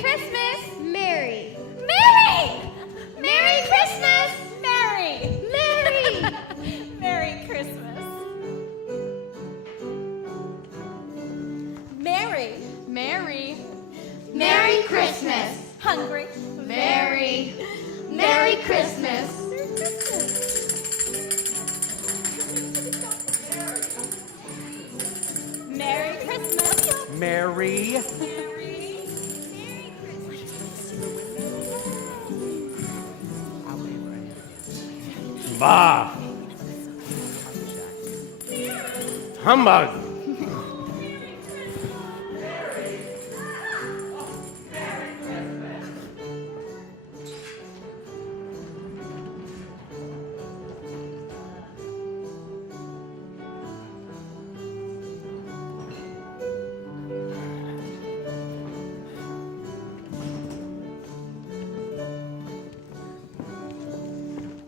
Christmas! Merry! Merry! Merry Christmas! Merry! Merry! Merry Christmas! Merry! Merry! Merry Christmas! Hungry? Merry! Merry Christmas! Merry Christmas! Merry. Bah! Humbug!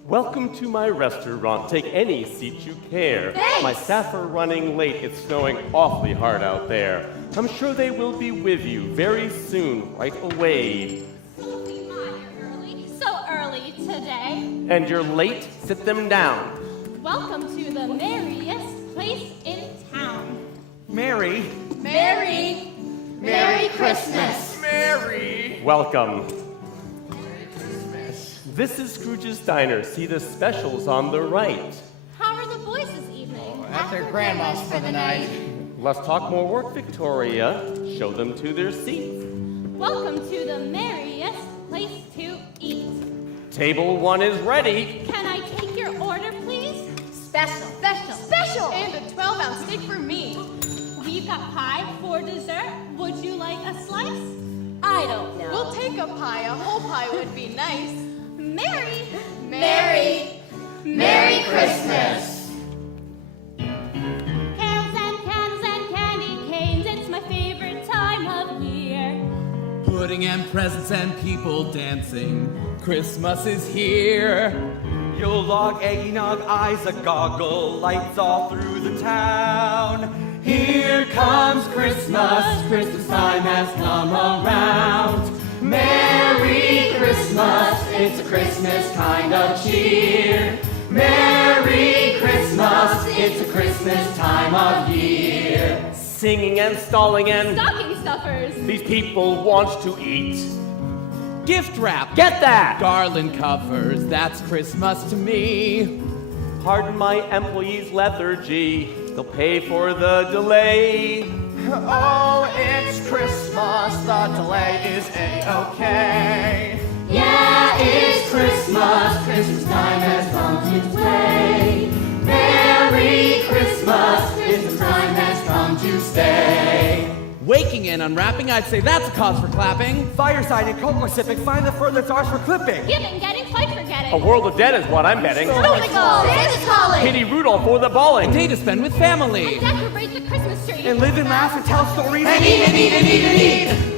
Welcome to my restaurant. Take any seat you care. Thanks. My staff are running late. It's snowing awfully hard out there. I'm sure they will be with you very soon, right away. Oh, you're early. So early today. And you're late? Sit them down. Welcome to the merriest place in town. Mary. Merry! Merry Christmas! Mary. Welcome. This is Scrooge's Diner. See the specials on the right. How are the boys this evening? At their grandma's for the night. Let's talk more work, Victoria. Show them to their seats. Welcome to the merriest place to eat. Table 1 is ready. Can I take your order, please? Special! Special! Special! And a 12-ounce steak for me. We've got pie for dessert. Would you like a slice? I don't know. We'll take a pie. A whole pie would be nice. Merry! Merry! Merry Christmas! Carols and candles and candy canes. It's my favorite time of year. Pudding and presents and people dancing. Christmas is here. You'll log eggnog, eyes a goggle, lights all through the town. Here comes Christmas, Christmas time has come around. Merry Christmas, it's a Christmas kind of cheer. Merry Christmas, it's a Christmas time of year. Singing and stalling and Stocking stuffers. these people want to eat. Gift wrap. Get that! Garland covers. That's Christmas to me. Pardon my employees' lethargy. They'll pay for the delay. Oh, it's Christmas, the delay is a-okay. Yeah, it's Christmas. Christmas time has come to play. Merry Christmas. Christmas time has come to stay. Waking and unwrapping, I'd say that's a cause for clapping. Fireside and cocoa sipping, find the furthest ours for clipping. Giving, getting, fight for A getting. world of dead is what I'm betting. Santa's calling. Katie Rudolph for the A bowling. day to spend with family. Decorate the Christmas tree. And live and laugh and tell stories. And eat and eat and eat and eat.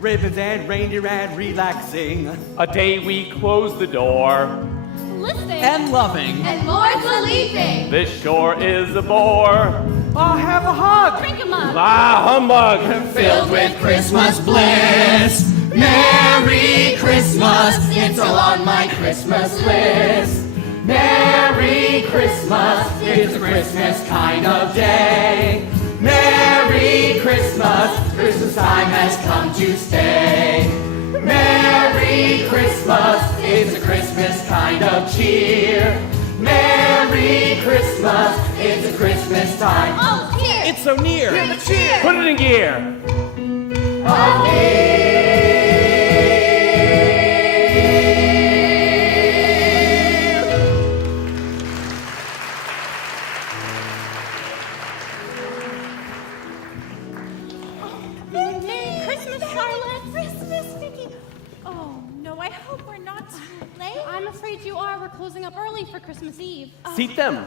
Ribbons and reindeer and relaxing. A day we close the door. Listening. And loving. And more believing. This shore is a bore. Oh, have a hug. Drink 'em up. Ah, humbug! Filled with Christmas bliss. Merry Christmas. It's all on my Christmas list. Merry Christmas. It's a Christmas kind of day. Merry Christmas. Christmas time has come to stay. Merry Christmas. It's a Christmas kind of cheer. Merry Christmas. It's a Christmas time. Oh, here. It's so near. Put it in gear. Merry Christmas, Charlotte. Christmas I'm afraid you are. We're closing up early for Christmas Eve. Seat them.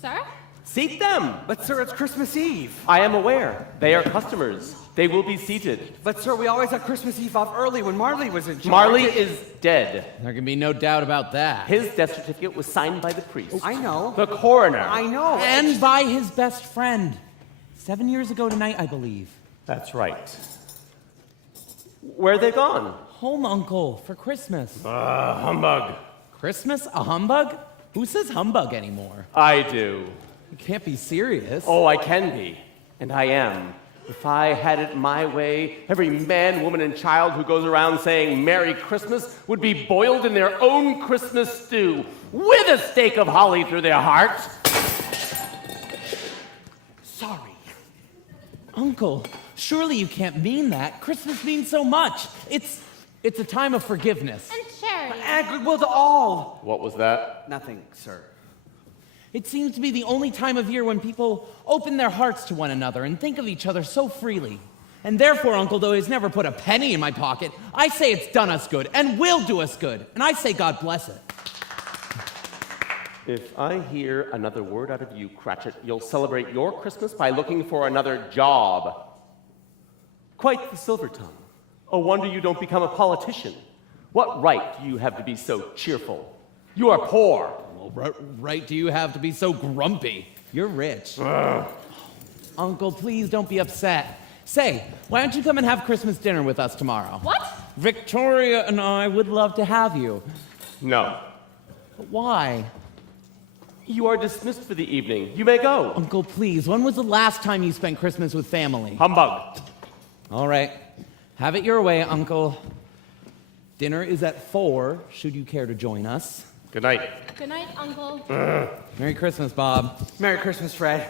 Sir? Seat them. But sir, it's Christmas Eve. I am aware. They are customers. They will be seated. But sir, we always had Christmas Eve off early when Marley was in charge. Marley is dead. There can be no doubt about that. His death certificate was signed by the priest. I know. The coroner. I know. And by his best friend. 7 years ago tonight, I believe. That's right. Where are they gone? Home, Uncle, for Christmas. Humbug. Christmas? A humbug? Who says humbug anymore? I do. You can't be serious. Oh, I can be. And I am. If I had it my way, every man, woman, and child who goes around saying Merry Christmas would be boiled in their own Christmas stew with a stake of holly through their hearts. Sorry. Uncle, surely you can't mean that. Christmas means so much. It's a time of forgiveness. And charity. And goodwill to all. What was that? Nothing, sir. It seems to be the only time of year when people open their hearts to one another and think of each other so freely. And therefore, Uncle, though he's never put a penny in my pocket, I say it's done us good and will do us good. And I say God bless it. If I hear another word out of you, Cratchit, you'll celebrate your Christmas by looking for another job. Quite the silver tongue. A wonder you don't become a politician. What right do you have to be so cheerful? You are poor. Well, right do you have to be so grumpy? You're rich. Uncle, please don't be upset. Say, why don't you come and have Christmas dinner with us tomorrow? What? Victoria and I would love to have you. No. But why? You are dismissed for the evening. You may go. Uncle, please, when was the last time you spent Christmas with family? Humbug. All right. Have it your way, Uncle. Dinner is at 4, should you care to join us. Good night. Good night, Uncle. Merry Christmas, Bob. Merry Christmas, Fred.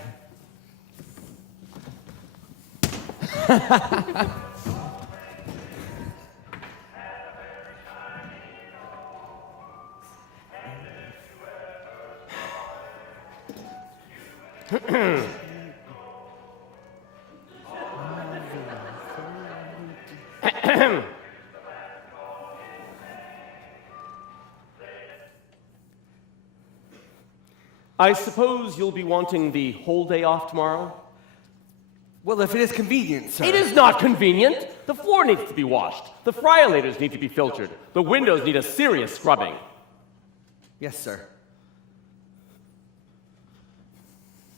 I suppose you'll be wanting the whole day off tomorrow? Well, if it is convenient, sir. It is not convenient. The floor needs to be washed. The friolators need to be filtered. The windows need a serious scrubbing. Yes, sir.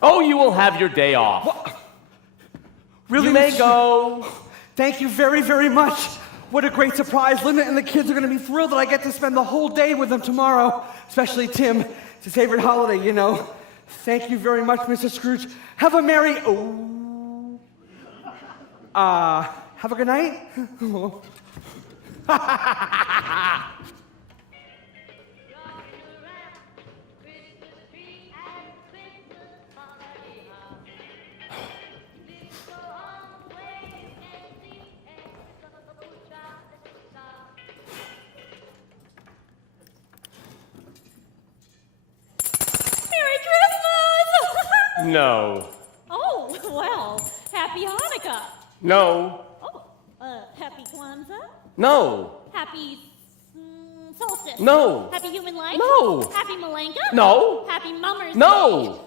Oh, you will have your day off. What? Really? You may Mr. go. Thank you very, very much. What a great surprise. Linda and the kids are going to be thrilled that I get to spend the whole day with them tomorrow. Especially Tim. It's his favorite holiday, you know. Thank you very much, Mr. Scrooge. Have a merry... have a good night. Merry Christmas! No. Oh, well, happy Hanukkah. No. Oh, happy Kwanzaa. No. Happy solstice. No. Happy human life. No. Happy Malenka. No. Happy Mummers No. Day.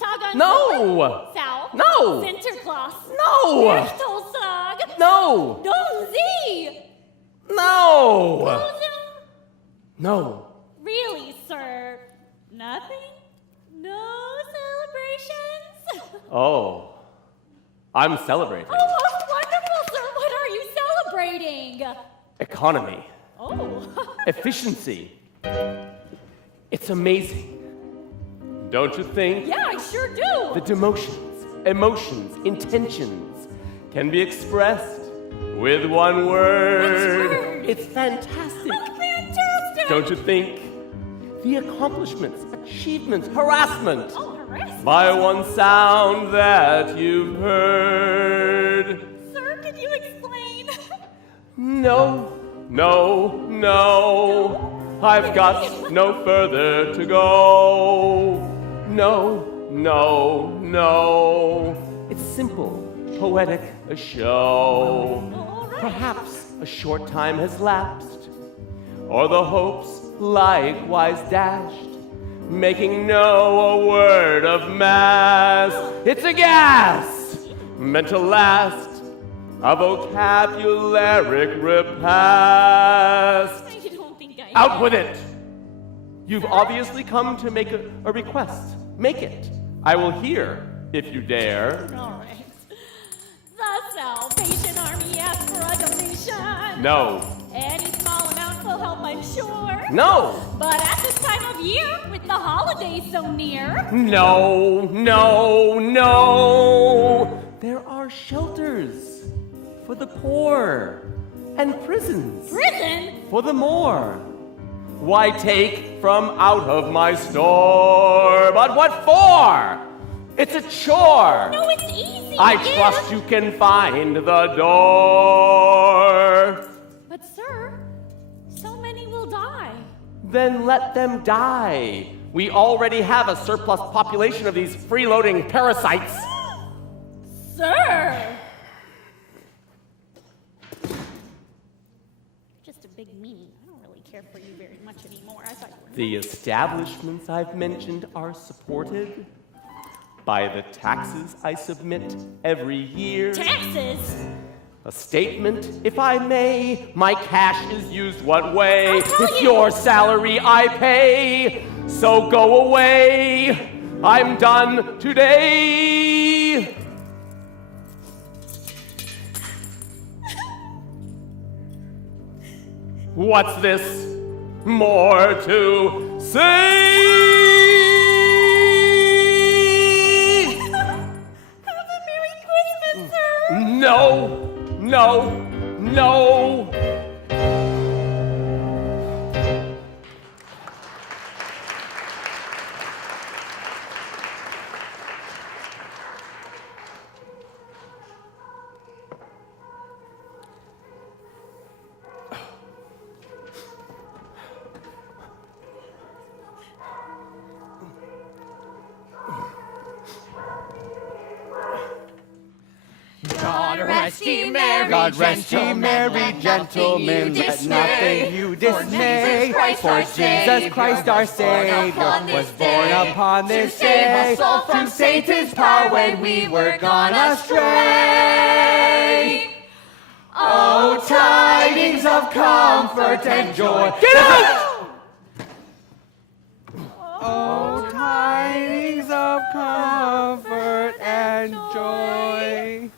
Tagan. No. South. No. Sinterklaas. No. Tolsag. No. Donzi. No. Bosom. No. Really, sir? Nothing? No celebrations? Oh. I'm celebrating. Oh, most wonderful, sir. What are you celebrating? Economy. Oh. Efficiency. It's amazing. Don't you think? Yeah, I sure do. The demotions, emotions, intentions can be expressed with one word. Which word? It's fantastic. Oh, fantastic. Don't you think? The accomplishments, achievements, harassment Oh, harassment. by one sound that you've heard. Sir, could you explain? No, no, no. I've got no further to go. No, no, no. It's simple, poetic, a show. All right. Perhaps a short time has lapsed, or the hopes likewise dashed, making no a word of mass. It's a gas meant to last, a vocabularic repast. I don't think I Out am. with it! You've obviously come to make a request. Make it. I will hear if you dare. All right. The Salvation Army asks for a donation. No. Any small amount will help, I'm sure. No. But at this time of year, with the holidays so near, No, no, no! There are shelters for the poor and prisons prison? for the more. Why take from out of my store? But what for? It's a chore. No, it's easy. I Give. trust you can find the door. But sir, so many will die. Then let them die. We already have a surplus population of these freeloading parasites. Sir! Just a big meanie. I don't really care for you very much anymore. I thought you were The establishments I've mentioned are supported by the taxes I submit every year. taxes. A statement, if I may, my cash is used what way? I'll tell It's you. your salary I pay, so go away. I'm done today. What's this more to say? Have a Merry Christmas, sir. No, no, no. God rest ye merry God rest ye gentlemen, merry gentlemen, let nothing you dismay. For Jesus Christ our Savior was born upon this day to Satan's power when we were gone astray. Oh, tidings of comfort and joy. Get out! Oh, tidings of comfort and joy.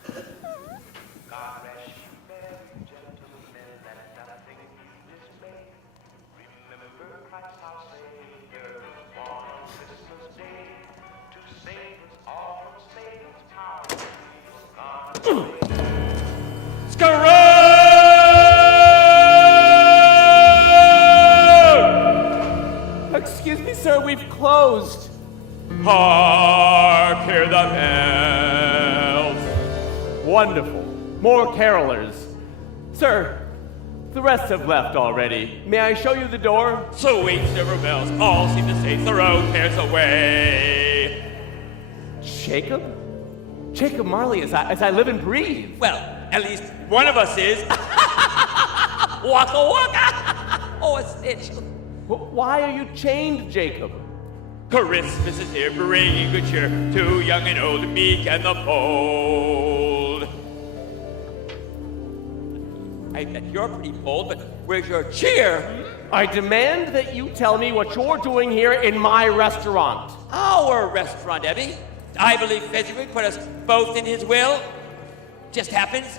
Excuse me, sir, we've closed. Hark, hear the bells. Wonderful. More carolers. Sir, the rest have left already. May I show you the door? Sweet silver bells all seem to say throw cares away. Jacob? Jacob Marley, as I live and breathe. Well, at least one of us is. Waka waka. Oh, a stitch. Why are you chained, Jacob? Christmas is here, bringing good cheer to young and old, the meek and the bold. I bet you're pretty bold, but where's your cheer? I demand that you tell me what you're doing here in my restaurant. Our restaurant, Ebby. I believe Fezziwig put us both in his will. Just happens,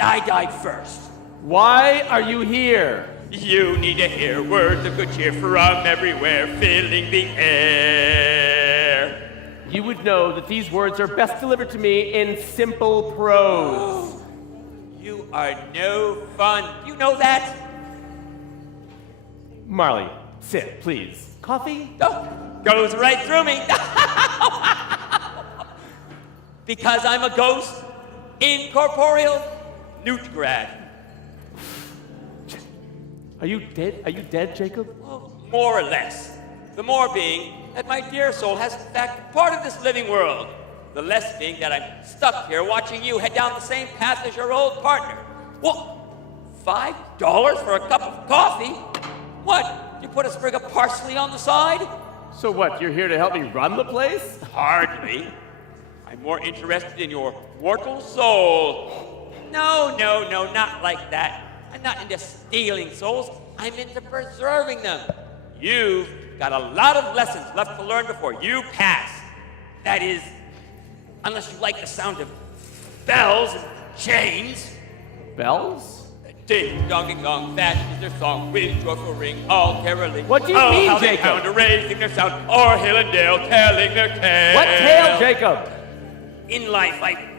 I died first. Why are you here? You need to hear words of good cheer from everywhere, filling the air. You would know that these words are best delivered to me in simple prose. You are no fun. You know that? Marley, sit, please. Coffee? Oh, goes right through me. Because I'm a ghost, incorporeal, newt grad. Are you dead? Are you dead, Jacob? Well, more or less. The more being that my dear soul has in fact part of this living world. The less being that I'm stuck here watching you head down the same path as your old partner. Well, $5 for a cup of coffee? What? You put a sprig of parsley on the side? So what, you're here to help me run the place? Hardly. I'm more interested in your mortal soul. No, not like that. I'm not into stealing souls. I'm into preserving them. You've got a lot of lessons left to learn before you pass. That is, unless you like the sound of bells and chains. Bells? Ding, dong, dong, that is their song with joyful ring, all caroling. What do you oh, mean, how Jacob? They pound, raising their sound, o'er hill and dale, telling their tale. What tale, Jacob? In life, I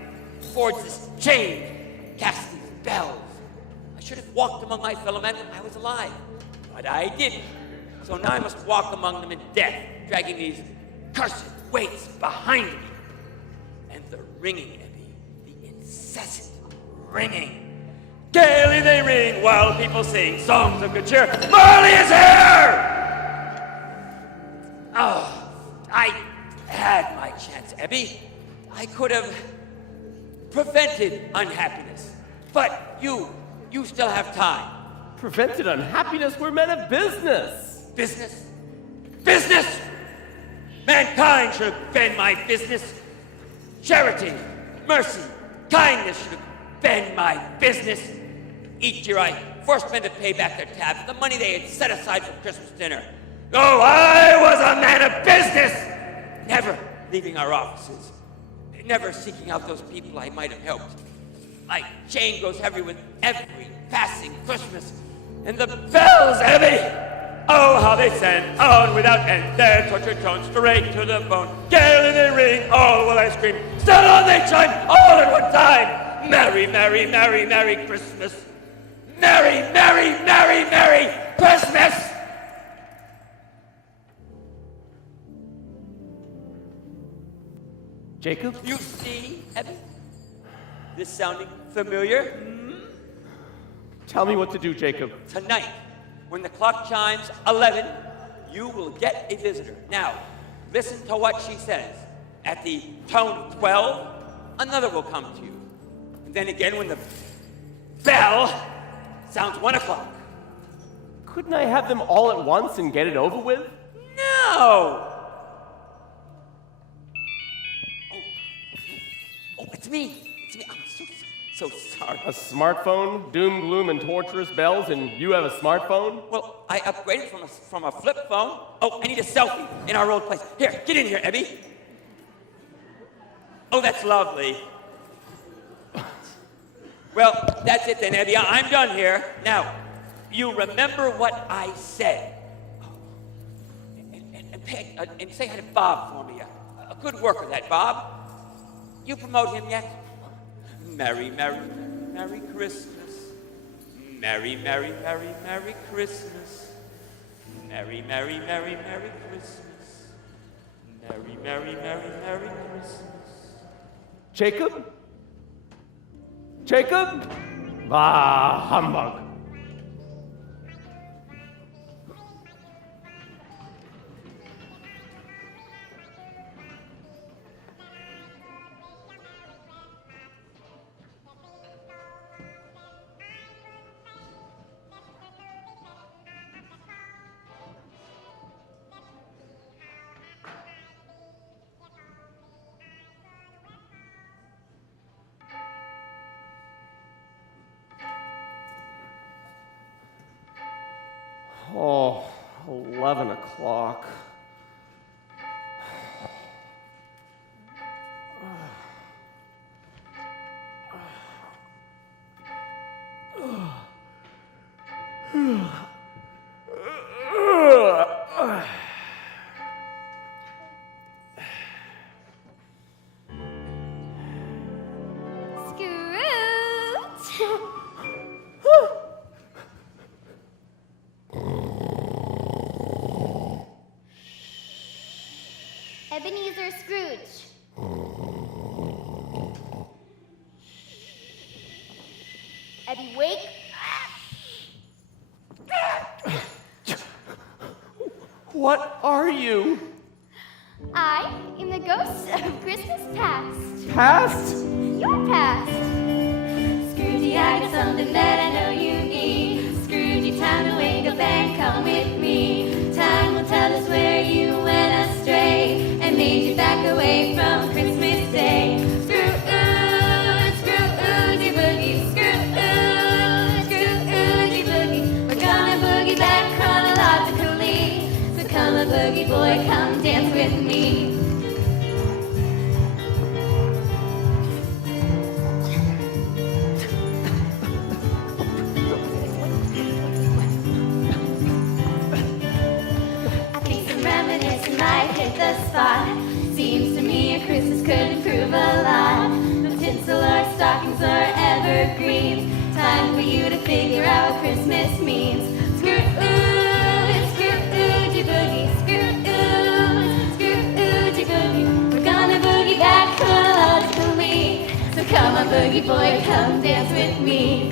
forged this chain, cast these bells. I should have walked among my fellow men when I was alive, but I didn't. So now I must walk among them in death, dragging these cursed weights behind me. And the ringing, Ebby, the incessant ringing. Gaily they ring while people sing songs of good cheer. Marley is here! Oh, I had my chance, Ebby. I could have prevented unhappiness. But you still have time. Prevented unhappiness? We're men of business. Business? Business! Mankind should have been my business. Charity, mercy, kindness should have been my business. Each year I forced men to pay back their tabs, the money they had set aside for Christmas dinner. Oh, I was a man of business! Never leaving our offices. Never seeking out those people I might have helped. My chain grows heavy with every passing Christmas. And the bells, Ebby! Oh, how they send on without end their tortured tones straight to the bone. Gaily they ring, all while I scream. Still on they chime, all at one time. Merry, merry, merry, merry Christmas. Merry, merry, merry, merry Christmas! Jacob? You see, Ebby? This sounding familiar? Tell me what to do, Jacob. Tonight, when the clock chimes 11, you will get a visitor. Now, listen to what she says. At the tone of 12, another will come to you. And then again, when the bell sounds 1 o'clock. Couldn't I have them all at once and get it over with? No! Oh, it's me. It's me. I'm so sorry. A smartphone, doom, gloom, and torturous bells, and you have a smartphone? Well, I upgraded from a flip phone. Oh, I need a selfie in our old place. Here, get in here, Ebby. Oh, that's lovely. Well, that's it then, Ebby. I'm done here. Now, you remember what I said. And say hi to Bob for me. A good worker, that Bob. You promote him yet? Merry, merry, merry Christmas. Merry, merry, merry, merry Christmas. Merry, merry, merry, merry Christmas. Merry, merry, merry, merry Christmas. Jacob? Jacob? Ah, humbug. Oh, 11 o'clock. Ebenezer Scrooge. Ebby, wake. What are you? I am the ghost of Christmas past. Past? Your past. Scroogey, I got something that I know you need. Scroogey, time to wake up and come with me. was where you went astray and made you back away from Christmas Day. Screw oogie boogie, screw oogie boogie. We're gonna boogie back chronologically. So come a boogie boy, come dance with me. Might hit the spot. Seems to me a Christmas could improve a lot. No tinsel or stockings or evergreens. Time for you to figure out what Christmas means. Screw oogie boogie, screw oogie boogie. We're gonna boogie back chronologically. So come on, boogie boy, come dance with me.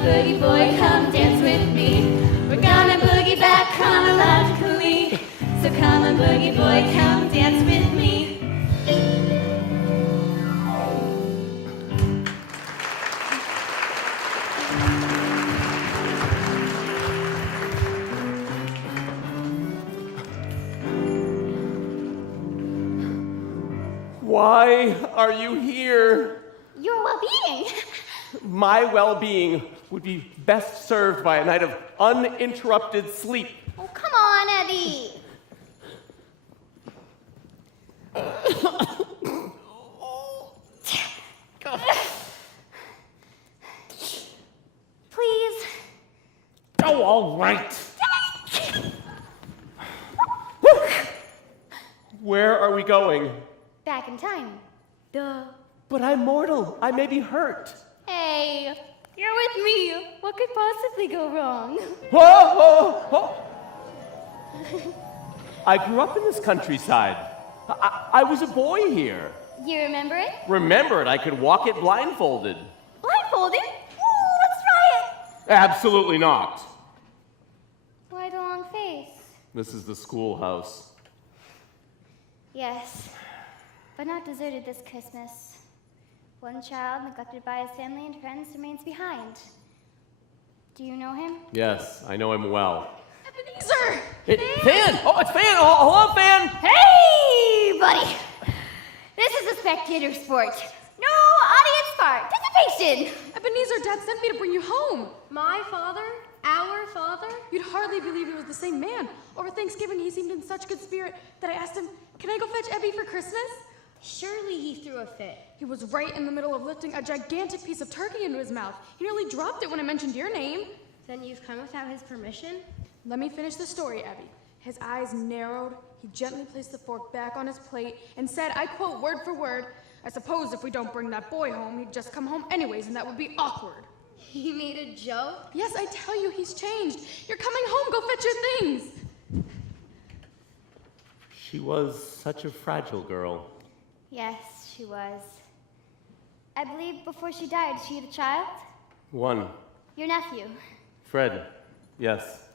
Boogie boy, come dance with me. We're gonna boogie back chronologically. So come on, boogie boy, come dance with me. Why are you here? Your well-being. My well-being would be best served by a night of uninterrupted sleep. Oh, come on, Eddie. Please. Oh, all right. Where are we going? Back in time. Duh. But I'm mortal. I may be hurt. Hey, you're with me. What could possibly go wrong? Whoa, whoa, whoa. I grew up in this countryside. I was a boy here. You remember it? Remember it, I could walk it blindfolded. Blindfolded? Ooh, let's try it. Absolutely not. Why the long face? This is the schoolhouse. Yes, but not deserted this Christmas. One child, neglected by his family and friends, remains behind. Do you know him? Yes, I know him well. Ebenezer! Fan! Oh, it's Fan! Oh, hello, Fan! Hey, buddy! This is a spectator sport. No audience participation! Ebenezer, Dad sent me to bring you home. My father? Our father? You'd hardly believe it was the same man. Over Thanksgiving, he seemed in such good spirit that I asked him, can I go fetch Ebby for Christmas? Surely he threw a fit. He was right in the middle of lifting a gigantic piece of turkey into his mouth. He nearly dropped it when I mentioned your name. Then you've come without his permission? Let me finish the story, Abby. His eyes narrowed, he gently placed the fork back on his plate, and said, I quote word for word, I suppose if we don't bring that boy home, he'd just come home anyways, and that would be awkward. He made a joke? Yes, I tell you, he's changed. You're coming home, go fetch your things. She was such a fragile girl. Yes, she was. I believe before she died, she had a child? One. Your nephew. Fred. Yes.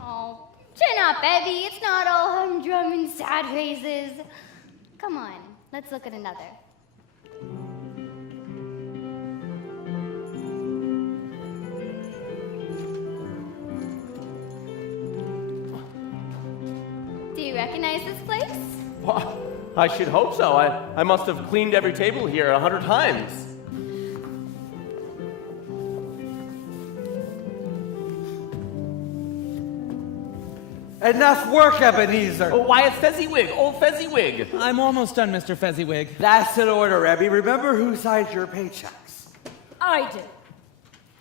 Oh, chin up, Evie. It's not all humdrum and sad faces. Come on, let's look at another. Do you recognize this place? Well, I should hope so. I must have cleaned every table here 100 times. Enough work, Ebenezer. Oh, why, it's Fezziwig, old Fezziwig. I'm almost done, Mr. Fezziwig. That's in order, Ebby. Remember who signed your paychecks. I did.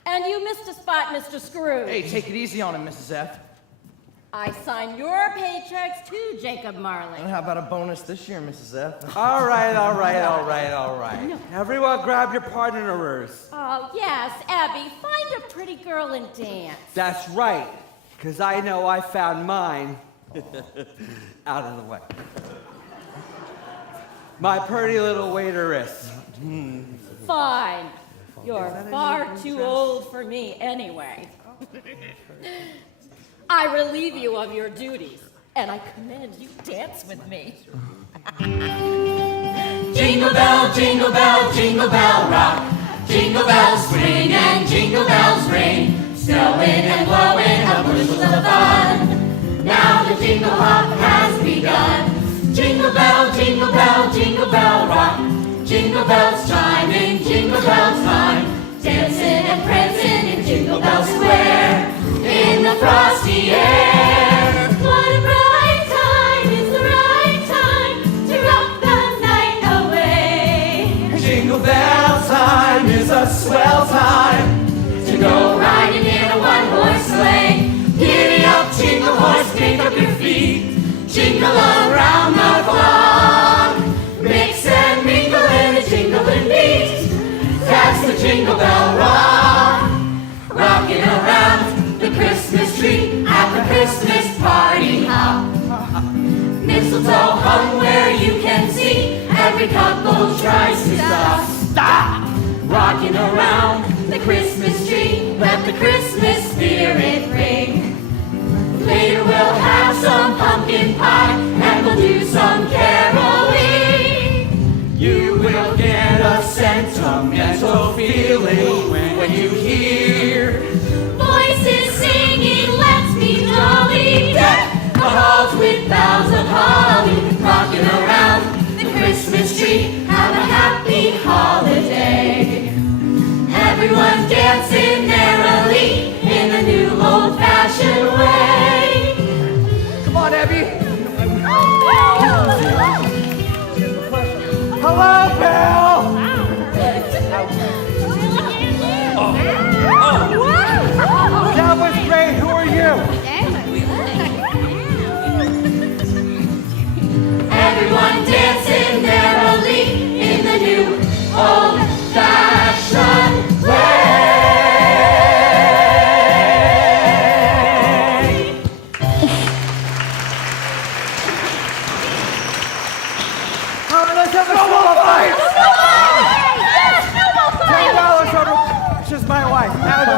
And you missed a spot, Mr. Scrooge. Hey, take it easy on him, Mrs. F. I sign your paychecks too, Jacob Marley. How about a bonus this year, Mrs. F? All right. Everyone grab your partnerers. Oh, yes, Abby, find a pretty girl and dance. That's right, because I know I found mine. Out of the way. My pretty little waiteress. Fine. You're far too old for me anyway. I relieve you of your duties, and I command you dance with me. Jingle bell, jingle bell, jingle bell rock. Jingle bells swing and jingle bells ring. Snowing and blowing up bushels of fun. Now the jingle hop has begun. Jingle bell, jingle bell, jingle bell rock. Jingle bells chiming, jingle bell time. Dancing and prancing in Jingle Bell Square. In the frosty air. What a bright time is the right time to rock the night away. Jingle bell time is a swell time To go riding in a one-horse sleigh. Giddy up, jingle horse, pick up your feet. Jingle around the clock. Mix and mingle in a jingling beat. That's the Jingle Bell Rock. Rocking around the Christmas tree at the Christmas party hop. Mistletoe hung where you can see. Every couple tries to stop. Rocking around the Christmas tree. Let the Christmas spirit ring. Later we'll have some pumpkin pie and we'll do some caroling. You will get a sentimental feeling when you hear Voices singing, let's be jolly. Deck the halls with boughs of holly. Rocking around the Christmas tree. Have a happy holiday. Everyone dancing merrily in a new old-fashioned way. Come on, Abby. Hello, Bill. That was great. Who are you? Everyone dancing merrily in the new old-fashioned way. All right, let's have a snowball fight. $10 over. She's my wife. Now go.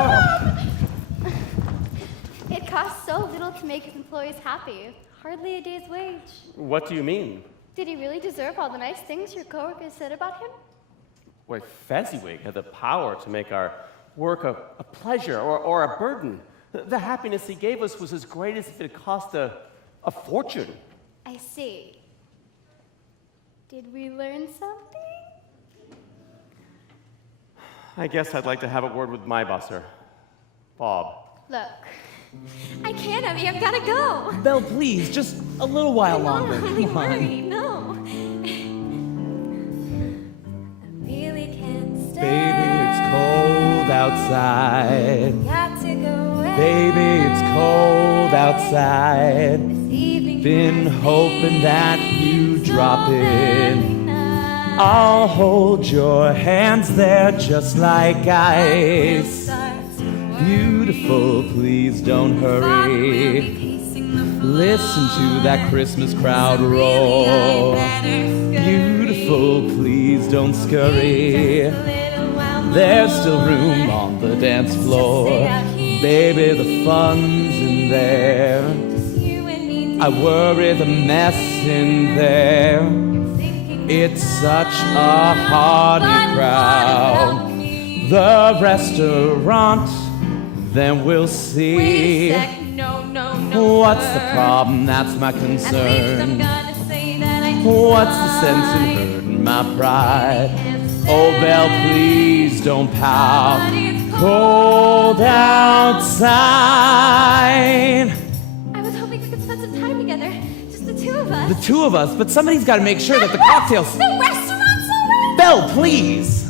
It costs so little to make his employees happy. Hardly a day's wage. What do you mean? Did he really deserve all the nice things your coworkers said about him? Why, Fezziwig had the power to make our work a pleasure or a burden. The happiness he gave us was as great as if it cost a fortune. I see. Did we learn something? I guess I'd like to have a word with my bosser, Bob. Look, I can't, Abby. I've got to go. Belle, please, just a little while longer. I'm really Come on. worried. No. I really can't stay. Baby, it's cold outside. Got to go away. Baby, it's cold outside. This evening Been has hoping that you drop so very in. nice. I'll hold your hands there just like ice. Start to worry. Beautiful, please don't Thought we'll be hurry. pacing the floor. Listen to that Christmas crowd roar. Beautiful, please don't scurry. There's still room on the dance floor. Baby, the fun's in there. I worry the mess in there. It's such a hearty crowd. The restaurant, then we'll see. No. What's the problem? That's my concern. What's the sense in hurting my pride? Oh, Belle, please don't pout. Cold outside. I was hoping we could spend some time together. Just the two of us. The two of us, but somebody's got to make sure that the cocktails. The restaurant's already. Belle, please.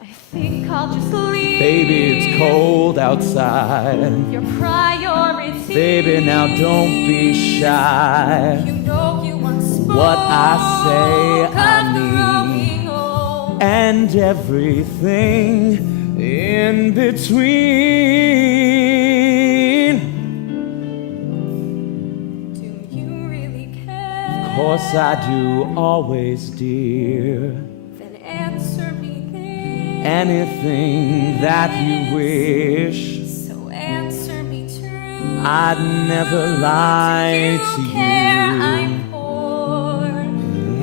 I think I'll just leave. Baby, it's cold outside. Your priority. Baby, now don't be shy. You know you once spoke What I say I of mean, growing old. and everything in between. Do you really care? Of course I do, always, dear. Then answer me this. Anything that you wish, So answer me true. I'd never lie to Care you. I'm poor.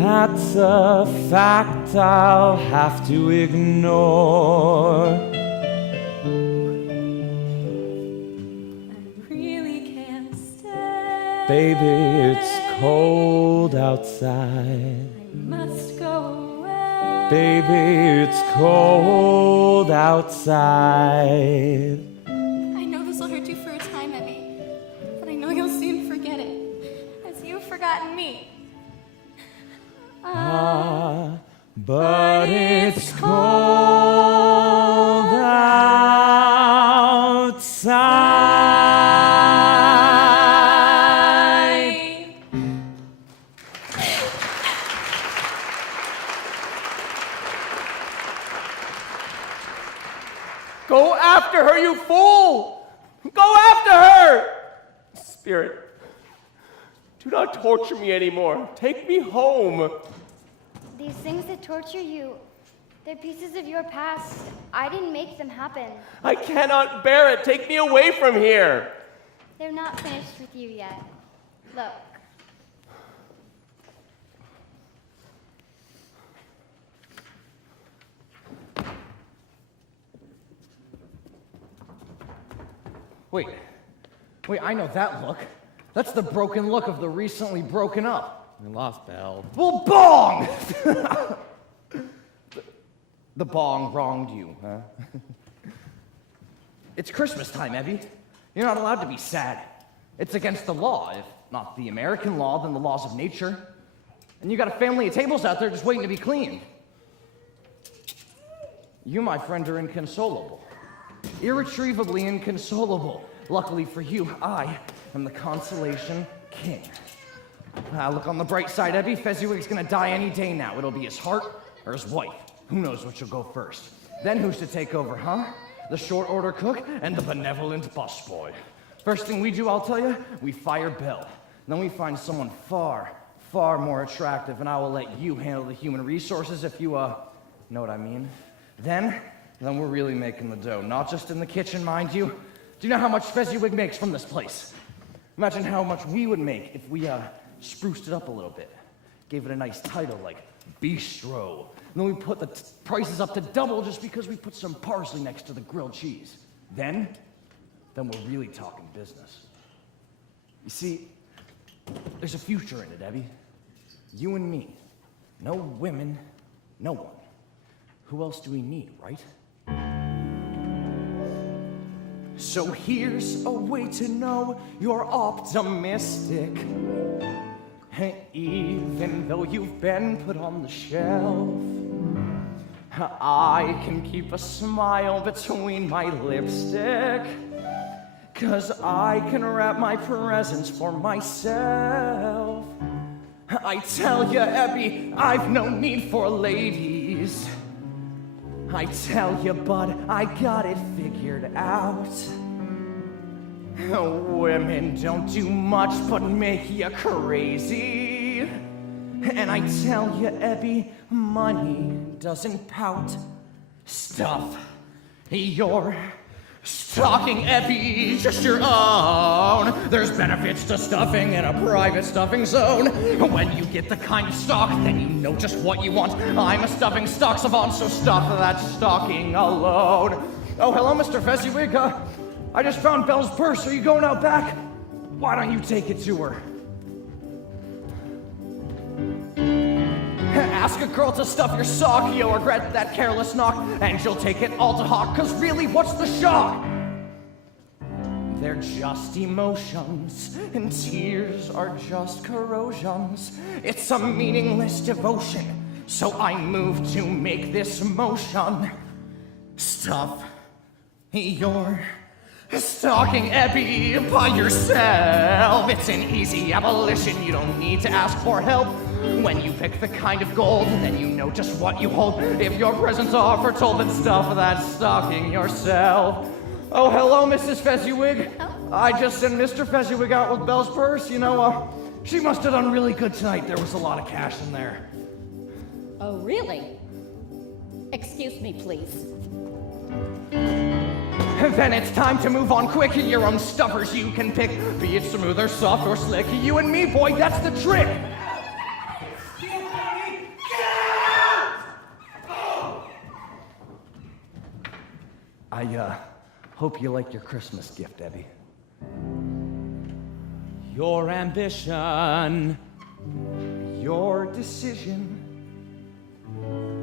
That's a fact I'll have to ignore. I really can't stay. Baby, it's cold outside. I must go away. Baby, it's cold outside. I know this will hurt you for a time, Evie, but I know you'll soon forget it, as you've forgotten me. But it's cold outside. Go after her, you fool! Go after her! Spirit, do not torture me anymore. Take me home. These things that torture you, they're pieces of your past. I didn't make them happen. I cannot bear it. Take me away from here. They're not finished with you yet. Look. Wait, I know that look. That's the broken look of the recently broken up. We lost Belle. Well, bong! The bong wronged you, huh? It's Christmas time, Evie. You're not allowed to be sad. It's against the law. If not the American law, then the laws of nature. And you got a family of tables out there just waiting to be cleaned. You, my friend, are inconsolable. Irretrievably inconsolable. Luckily for you, I am the consolation king. Look on the bright side, Evie. Fezziwig's gonna die any day now. It'll be his heart or his wife. Who knows which will go first? Then who's to take over, huh? The short order cook and the benevolent busboy. First thing we do, I'll tell you, we fire Bill. Then we find someone far, far more attractive, and I will let you handle the human resources if you, know what I mean? Then we're really making the dough. Not just in the kitchen, mind you. Do you know how much Fezziwig makes from this place? Imagine how much we would make if we, spruced it up a little bit. Gave it a nice title like Bistro. And then we put the prices up to double just because we put some parsley next to the grilled cheese. Then we're really talking business. You see, there's a future in it, Evie. You and me. No women, no one. Who else do we need, right? So here's a way to know you're optimistic. Even though you've been put on the shelf, I can keep a smile between my lipstick, 'cause I can wrap my presents for myself. I tell ya, Ebbie, I've no need for ladies. I tell ya, bud, I got it figured out. Women don't do much but make ya crazy. And I tell ya, Ebbie, money doesn't pout. Stuff your stocking, Ebbie, just your own. There's benefits to stuffing in a private stuffing zone. When you get the kind of stock, then you know just what you want. I'm a stuffing stock savant, so stuff that stocking alone. Oh, hello, Mr. Fezziwig. I just found Belle's purse. Are you going out back? Why don't you take it to her? Ask a girl to stuff your sock, you'll regret that careless knock, and she'll take it all to hawk, 'cause really, what's the shock? They're just emotions, and tears are just corrosions. It's a meaningless devotion, so I move to make this motion. Stuff You're stalking Abby by yourself. It's an easy abolition, you don't need to ask for help. When you pick the kind of gold, then you know just what you hold. If your presents are foretold, then stuff that's stalking yourself. Oh, hello, Mrs. Fezziwig. I just sent Mr. Fezziwig out with Belle's purse. She must have done really good tonight. There was a lot of cash in there. Oh, really? Excuse me, please. Then it's time to move on quick. Your own stuffers you can pick. Be it smooth or soft or slick. You and me, boy, that's the trick. I hope you like your Christmas gift, Abby. Your ambition. Your decision.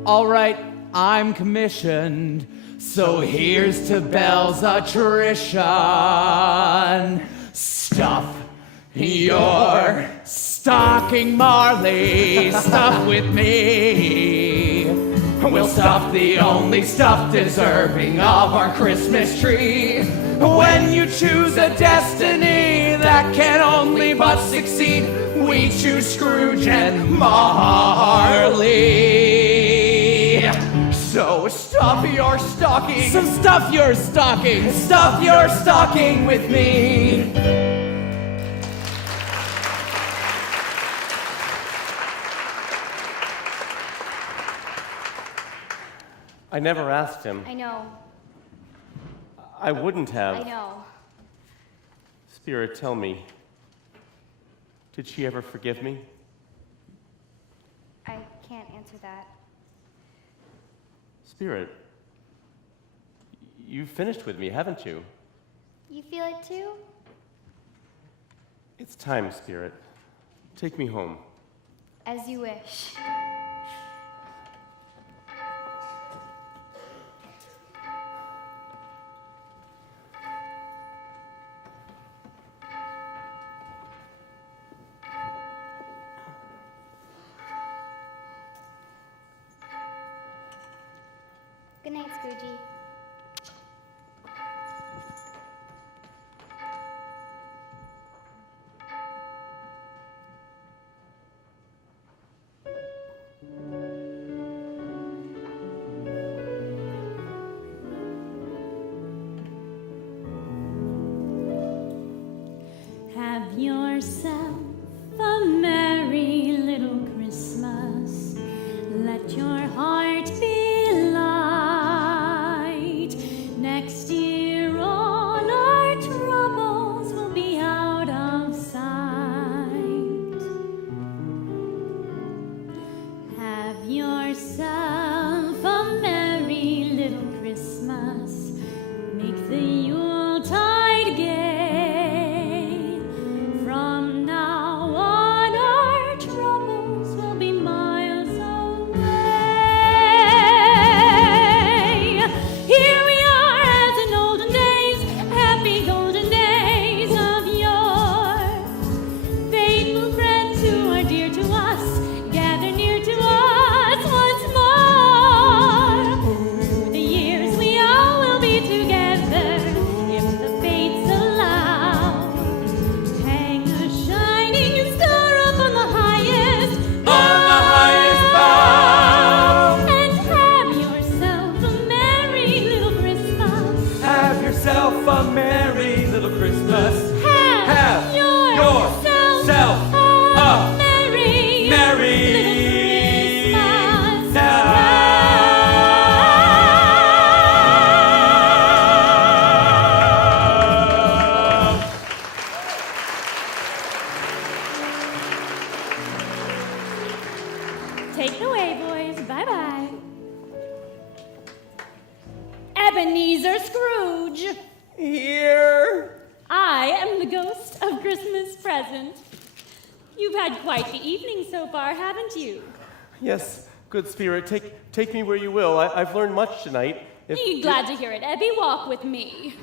All right, I'm commissioned. So here's to Belle's attrition. Stuff your stocking, Marley. Stuff with me. We'll stuff the only stuff deserving of our Christmas tree. When you choose a destiny that can only but succeed, we choose Scrooge and Marley. So stuff your stocking. So stuff your stocking. Stuff your stocking with me. I never asked him. I know. I wouldn't have. I know. Spirit, tell me, did she ever forgive me? I can't answer that. Spirit, you've finished with me, haven't you? You feel it too? It's time, Spirit. Take me home. As you wish. Good night, Scroogey. Have yourself a merry little Christmas. Let your heart be light. Next year all our troubles will be out of sight. Have yourself a merry little Christmas. Make the Yuletide gay. From now on our troubles will be miles away. Here we are as in olden days, happy golden days of yore. Faithful friends who are dear to us, gather near to us once more. Through the years we all will be together, if the fates allow. Hang a shining star up on the highest bough. And have yourself a merry little Christmas. Have yourself a merry little Christmas. Have yourself a merry merry little Christmas. Take it away, boys. Bye-bye. Ebenezer Scrooge. Here. I am the ghost of Christmas present. You've had quite the evening so far, haven't you? Yes, good Spirit, take me where you will. I've learned much tonight. Be glad to hear it, Ebby. Walk with me.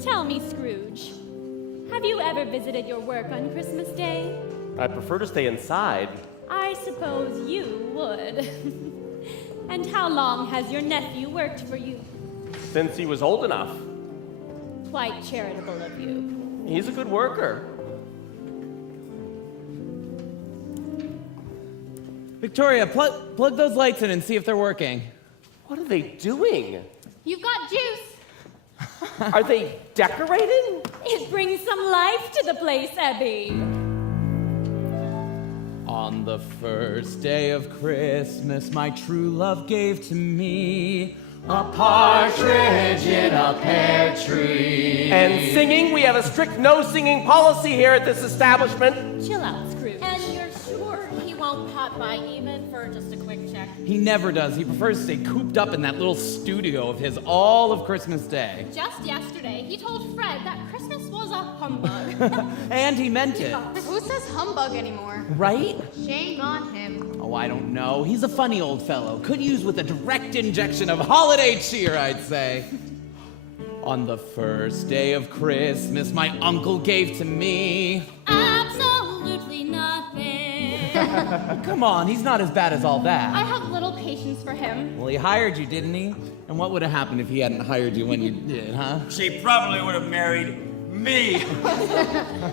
Tell me, Scrooge, Have you ever visited your work on Christmas Day? I prefer to stay inside. I suppose you would. And how long has your nephew worked for you? Since he was old enough. Quite charitable of you. He's a good worker. Victoria, plug those lights in and see if they're working. What are they doing? You've got juice. Are they decorating? It brings some life to the place, Abby. On the first day of Christmas, my true love gave to me a partridge in a pear tree. And singing? We have a strict no singing policy here at this establishment. Chill out, Scrooge. And you're sure he won't pop by even for just a quick check? He never does. He prefers to stay cooped up in that little studio of his all of Christmas Day. Just yesterday, he told Fred that Christmas was a humbug. And he meant it. Who says humbug anymore? Right? Shame on him. Oh, I don't know. He's a funny old fellow. Could use with a direct injection of holiday cheer, I'd say. On the first day of Christmas, my uncle gave to me... Absolutely nothing. Come on, he's not as bad as all I that. have little patience for him. Well, he hired you, didn't he? And what would have happened if he hadn't hired you when you did, huh? She probably would have married me.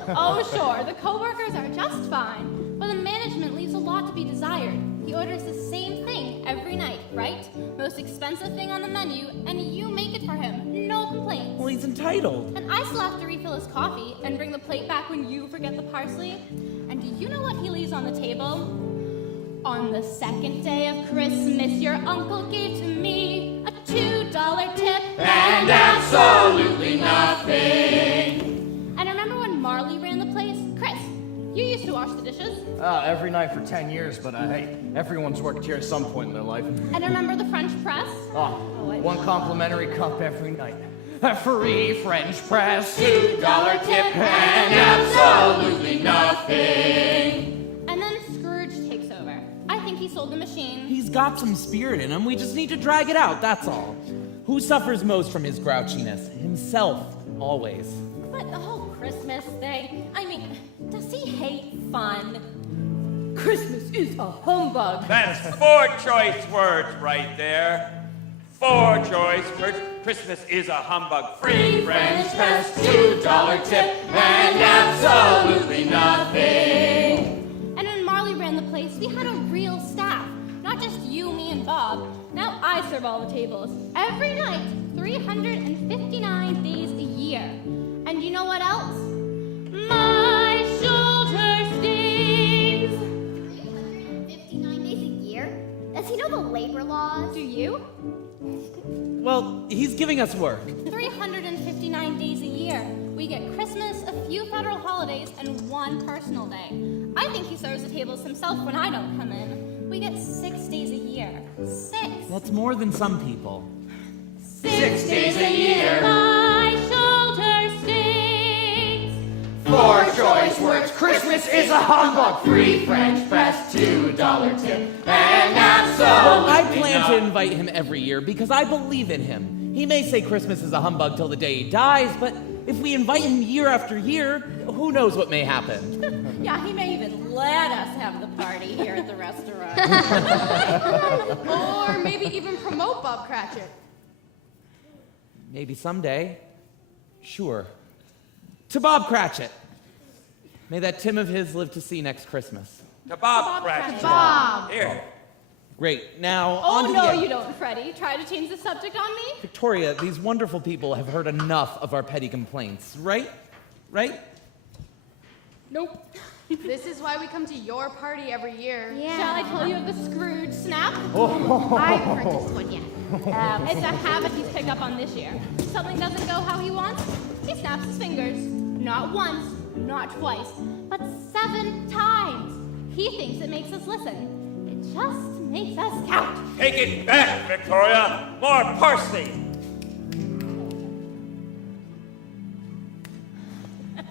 Oh, sure, the coworkers are just fine, but the management leaves a lot to be desired. He orders the same thing every night, right? Most expensive thing on the menu, and you make it for him. No complaints. Well, he's entitled. And I still have to refill his coffee and bring the plate back when you forget the parsley. And do you know what he leaves on the table? On the second day of Christmas, your uncle gave to me a $2 tip. And absolutely nothing. And remember when Marley ran the place? Chris, you used to wash the dishes. Every night for 10 years, but hey, everyone's worked here at some point in their life. And remember the French press? One complimentary cup every night. A free French press. $2 tip and absolutely nothing. And then Scrooge takes over. I think he sold the machine. He's got some spirit in him. We just need to drag it out, that's all. Who suffers most from his grouchiness? Himself, always. But the whole Christmas thing, I mean, does he hate fun? Christmas is a humbug. That's 4 choice words right there. 4 choice words. Christmas is a humbug. Free French press, $2 tip, and absolutely nothing. And when Marley ran the place, we had a real staff. Not just you, me, and Bob. Now I serve all the tables. Every night, 359 days a year. And you know what else? My shoulder stings. 359 days a year? Does he know the labor laws? Do you? Well, he's giving us work. 359 days a year. We get Christmas, a few federal holidays, and 1 personal day. I think he serves the tables himself when I don't come in. We get 6 days a year. 6. That's more than some people. 6 days a year. My shoulder stings. 4 choice words. Christmas is a humbug. Free French press, $2 tip, and Well, I absolutely plan to nothing. invite him every year because I believe in him. He may say Christmas is a humbug till the day he dies, but if we invite him year after year, who knows what may happen. Yeah, he may even let us have the party here at the restaurant. Or maybe even promote Bob Cratchit. Maybe someday. Sure. To Bob Cratchit. May that Tim of his live to see next Christmas. To Bob Cratchit. Bob. Here. Great. Now, on Oh, to no, the... you don't, Freddie. Try to change the subject on me? Victoria, these wonderful people have heard enough of our petty complaints, right? Right? Nope. This is why we come to your party every year. Shall I tell you of the Scrooge snap? I've heard this one yet. It's a habit he's picked up on this year. If something doesn't go how he wants, he snaps his fingers. Not once, not twice, but 7 times. He thinks it makes us listen. It just makes us count. Take it back, Victoria. More parsley.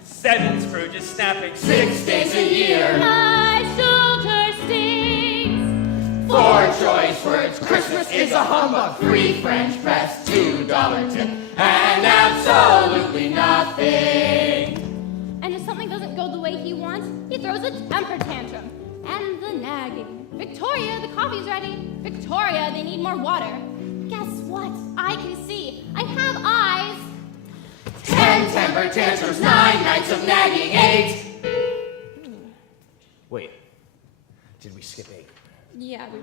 7 Scrooges snapping 6 days a year. My shoulder stings. 4 choice words. Christmas is a humbug. Free French press, $2 tip, and absolutely nothing. way he wants, he throws a temper tantrum. And the nagging. Victoria, the coffee's ready. Victoria, they need more water. Guess what? I can see. I have eyes. 10 temper tantrums, 9 nights of nagging, 8. Wait, did we skip 8? Yeah, we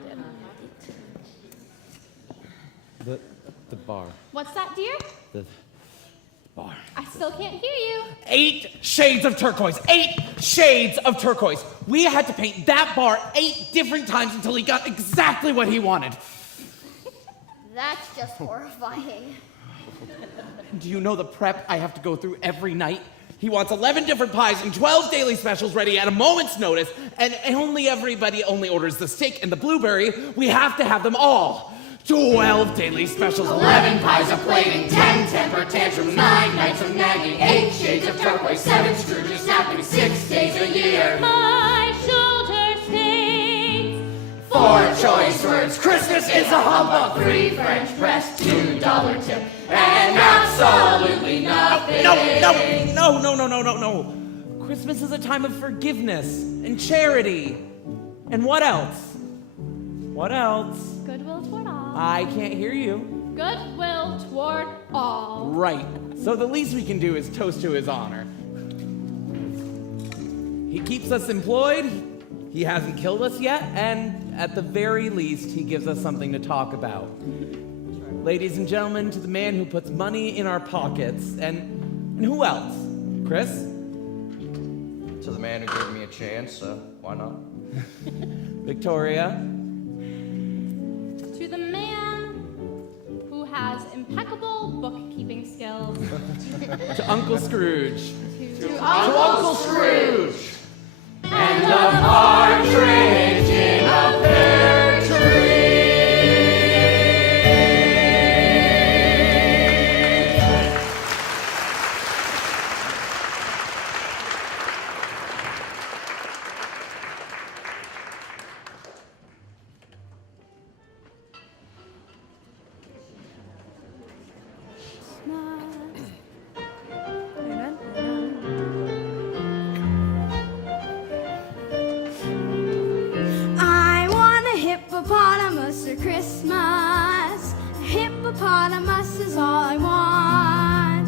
did. The bar. What's that, dear? The bar. I still can't hear you. 8 shades of turquoise. 8 shades of turquoise. We had to paint that bar 8 different times until he got exactly what he wanted. That's just horrifying. Do you know the prep I have to go through every night? He wants 11 different pies and 12 daily specials ready at a moment's notice, and everybody only orders the steak and the blueberry. We have to have them all. 12 daily specials. 11 pies a plate and 10 temper tantrums, 9 nights of nagging, 8 shades of turquoise, 7 Scrooges snapping, 6 days a year. My shoulder stains. 4 choice words, Christmas is a humbug, 3 French press, $2 tip, and absolutely nothing. No. Christmas is a time of forgiveness and charity. And what else? What else? Goodwill toward all. I can't hear you. Goodwill toward all. Right. So the least we can do is toast to his honor. He keeps us employed. He hasn't killed us yet. And at the very least, he gives us something to talk about. Ladies and gentlemen, to the man who puts money in our pockets. And who else? Chris? To the man who gave me a chance, why not? Victoria? To the man who has impeccable bookkeeping skills. To Uncle Scrooge. To Uncle Scrooge! And a partridge in a pear tree. I want a hippopotamus for Christmas. A hippopotamus is all I want.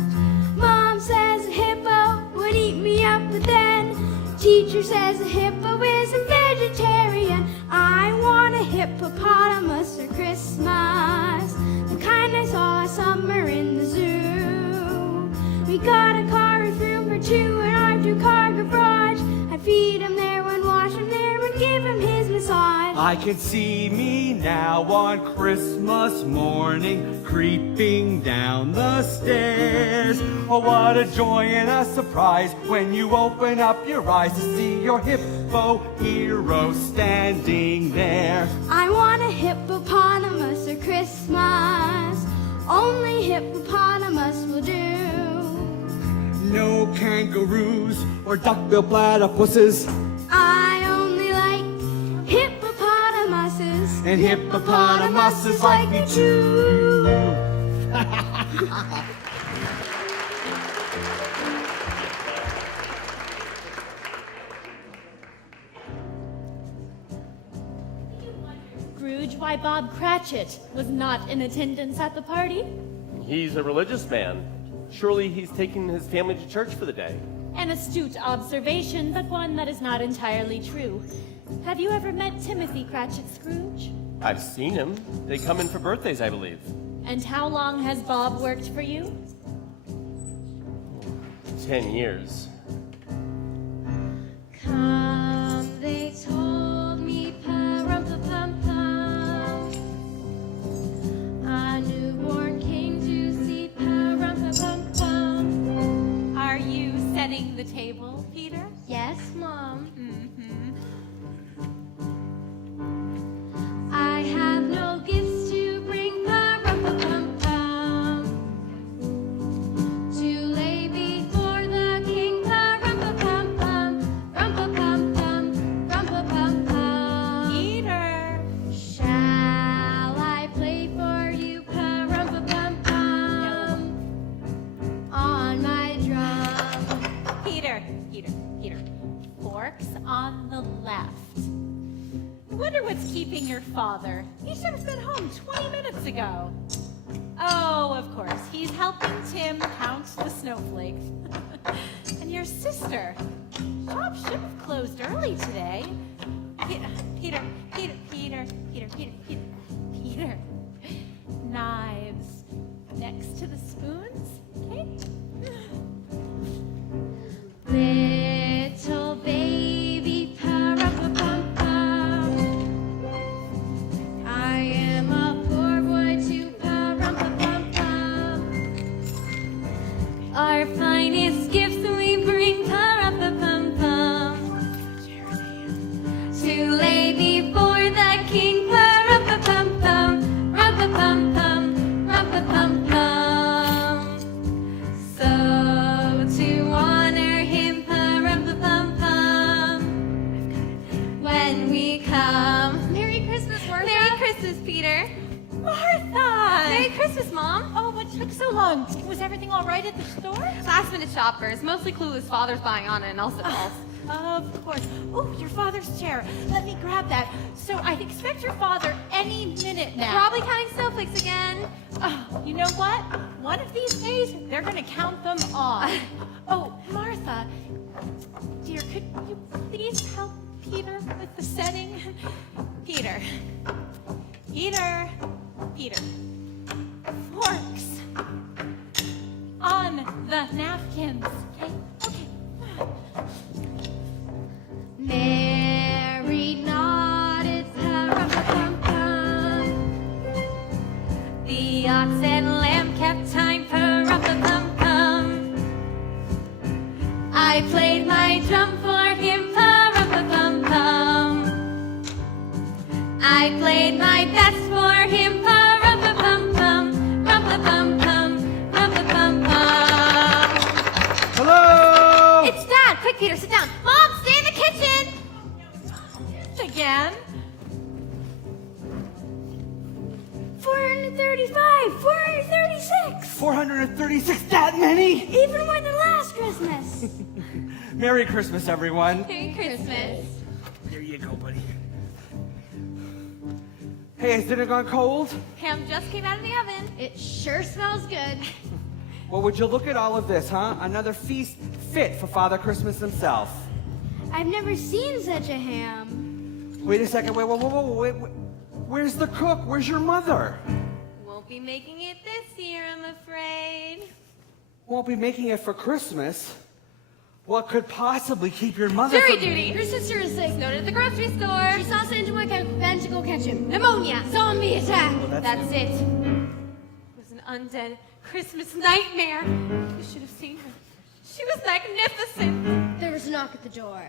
Mom says a hippo would eat me up, but then teacher says a hippo isn't vegetarian. I want a hippopotamus for Christmas, the kind I saw last summer in the zoo. We got a car with room for 2 in our 2-car garage. I'd feed him there and wash him there and give him his massage. I can see me now on Christmas morning, creeping down the stairs. Oh, what a joy and a surprise when you open up your eyes to see your hippo hero standing there. I want a hippopotamus for Christmas. Only hippopotamus will do. No kangaroos or duck-billed platypuses. I only like hippopotamuses. And hippopotamuses like me too. Scrooge, why Bob Cratchit was not in attendance at the party? He's a religious man. Surely he's taking his family to church for the day. An astute observation, but one that is not entirely true. Have you ever met Timothy Cratchit, Scrooge? I've seen him. They come in for birthdays, I believe. And how long has Bob worked for you? 10 years. Come, they told me, pa-rum-pa-pum-pum. A newborn king to see, pa-rum-pa-pum-pum. Are you setting the table, Peter? Yes, Mom. Mm-hmm. I have no gifts to bring, pa-rum-pa-pum-pum. To lay before the king, father? He should have been home 20 minutes ago. Oh, of course. He's helping Tim count the snowflakes. And your sister. Shop should have closed early today. Peter. Knives next to the spoons, okay? Little baby pa-rum-pa-pum-pum, I am a poor boy too, pa-rum-pa-pum-pum. Our finest gifts we bring, pa-rum-pa-pum-pum, to lay before the king, pa-rum-pa-pum-pum, rum-pa-pum-pum, rum-pa-pum-pum. So to honor him, pa-rum-pa-pum-pum, when we come. Merry Christmas, Martha. Merry Christmas, Peter. Martha! Merry Christmas, Mom. Oh, what took so long? Was everything all right at the store? Last-minute shoppers, mostly clueless fathers buying Anna and Elsa dolls. Of course. Oh, your father's chair. Let me grab that. So I expect your father any minute now. Probably counting snowflakes again. Oh, you know what? One of these days, they're going to count them all. Oh, Martha, dear, could you please help Peter with the setting? Peter. Forks. On the napkins. Okay? Okay. Mary nodded, pa-rum-pa-pum-pum. The ox and lamb kept time, pa-rum-pa-pum-pum. I played my drum for him, pa-rum-pa-pum-pum. I played my best for him, pa-rum-pa-pum-pum, rum-pa-pum-pum, rum-pa-pum-pum. Hello! It's Dad! Quick, Peter, sit down. Mom, stay in the kitchen! Again? 435, 436. 436, that many? Even more than last Christmas. Merry Christmas, everyone. Merry Christmas. There you go, buddy. Hey, has dinner gone cold? Ham just came out of the oven. It sure smells good. Well, would you look at all of this, huh? Another feast fit for Father Christmas himself. I've never seen such a ham. Wait a second, wait. Where's the cook? Where's your mother? Won't be making it this year, I'm afraid. Won't be making it for Christmas. What could possibly keep your mother Jury from... duty. Her sister is sick. Noted at the grocery store. She saw Santa with a pen to go catch him. Pneumonia. Zombie attack. Well, that's it. It was an undead Christmas nightmare. You should have seen her. She was magnificent. There was a knock at the door.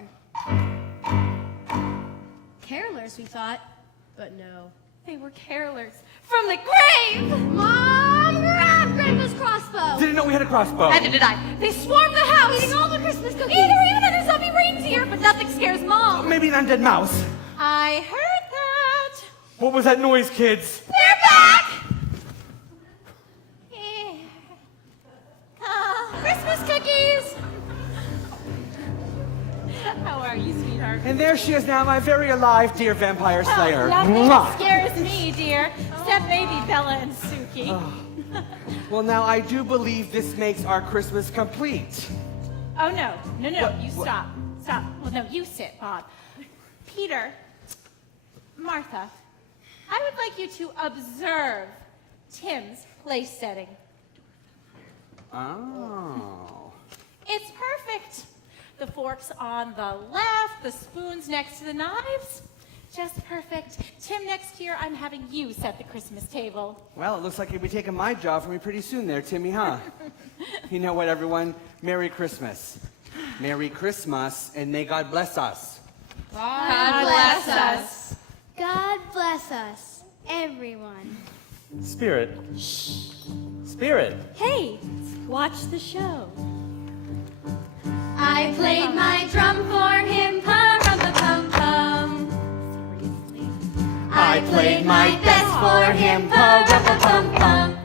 Carolers, we thought, but no. They were carolers from the grave! Mom, grab Grandpa's crossbow! Didn't know we had a crossbow. Neither did I. They swarmed the house! Eating all the Christmas cookies! Either even a zombie reindeer, but nothing scares Mom! Maybe an undead mouse. I heard that. What was that noise, kids? They're back! Christmas cookies! How are you, sweetheart? And there she is now, my very alive dear vampire slayer. Nothing Mwah. scares me, dear, except maybe Bella and Suki. Well, now I do believe this makes our Christmas complete. Oh, no. What- You stop. Well, no, you sit, Bob. Peter, Martha, I would like you to observe Tim's place setting. Oh. It's perfect. The forks on the left, the spoons next to the knives. Just perfect. Tim, next year I'm having you set the Christmas table. Well, it looks like you'll be taking my job from me pretty soon there, Timmy, huh? You know what, everyone? Merry Christmas. Merry Christmas, and may God bless us. God bless us. God bless us, everyone. Spirit. Spirit. Hey, watch the show. I played my drum for him, pa-rum-pa-pum-pum. I played my best for him, pa-rum-pa-pum-pum.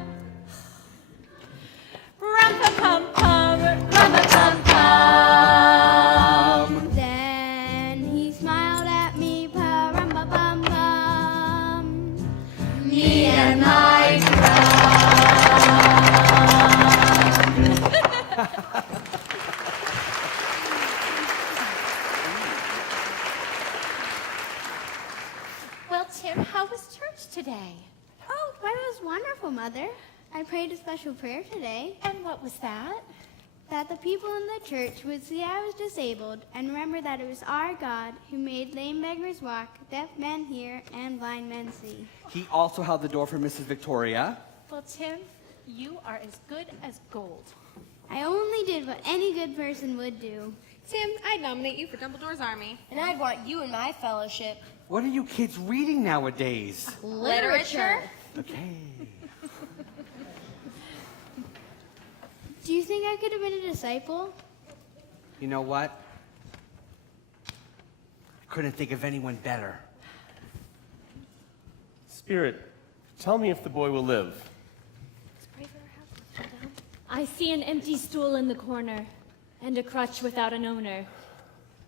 Rum-pa-pum-pum, rum-pa-pum-pum. Then he smiled at me, pa-rum-pa-pum-pum. Hello, Mother. I prayed a special prayer today. And what was that? That the people in the church would see I was disabled and remember that it was our God who made lame beggars walk, deaf men hear, and blind men see. He also held the door for Mrs. Victoria. Well, Tim, you are as good as gold. I only did what any good person would do. Tim, I'd nominate you for Dumbledore's army. And I'd want you in my fellowship. What are you kids reading nowadays? Literature. Okay. Do you think I could have been a disciple? You know what? I couldn't think of anyone better. Spirit, tell me if the boy will live. I see an empty stool in the corner, and a crutch without an owner.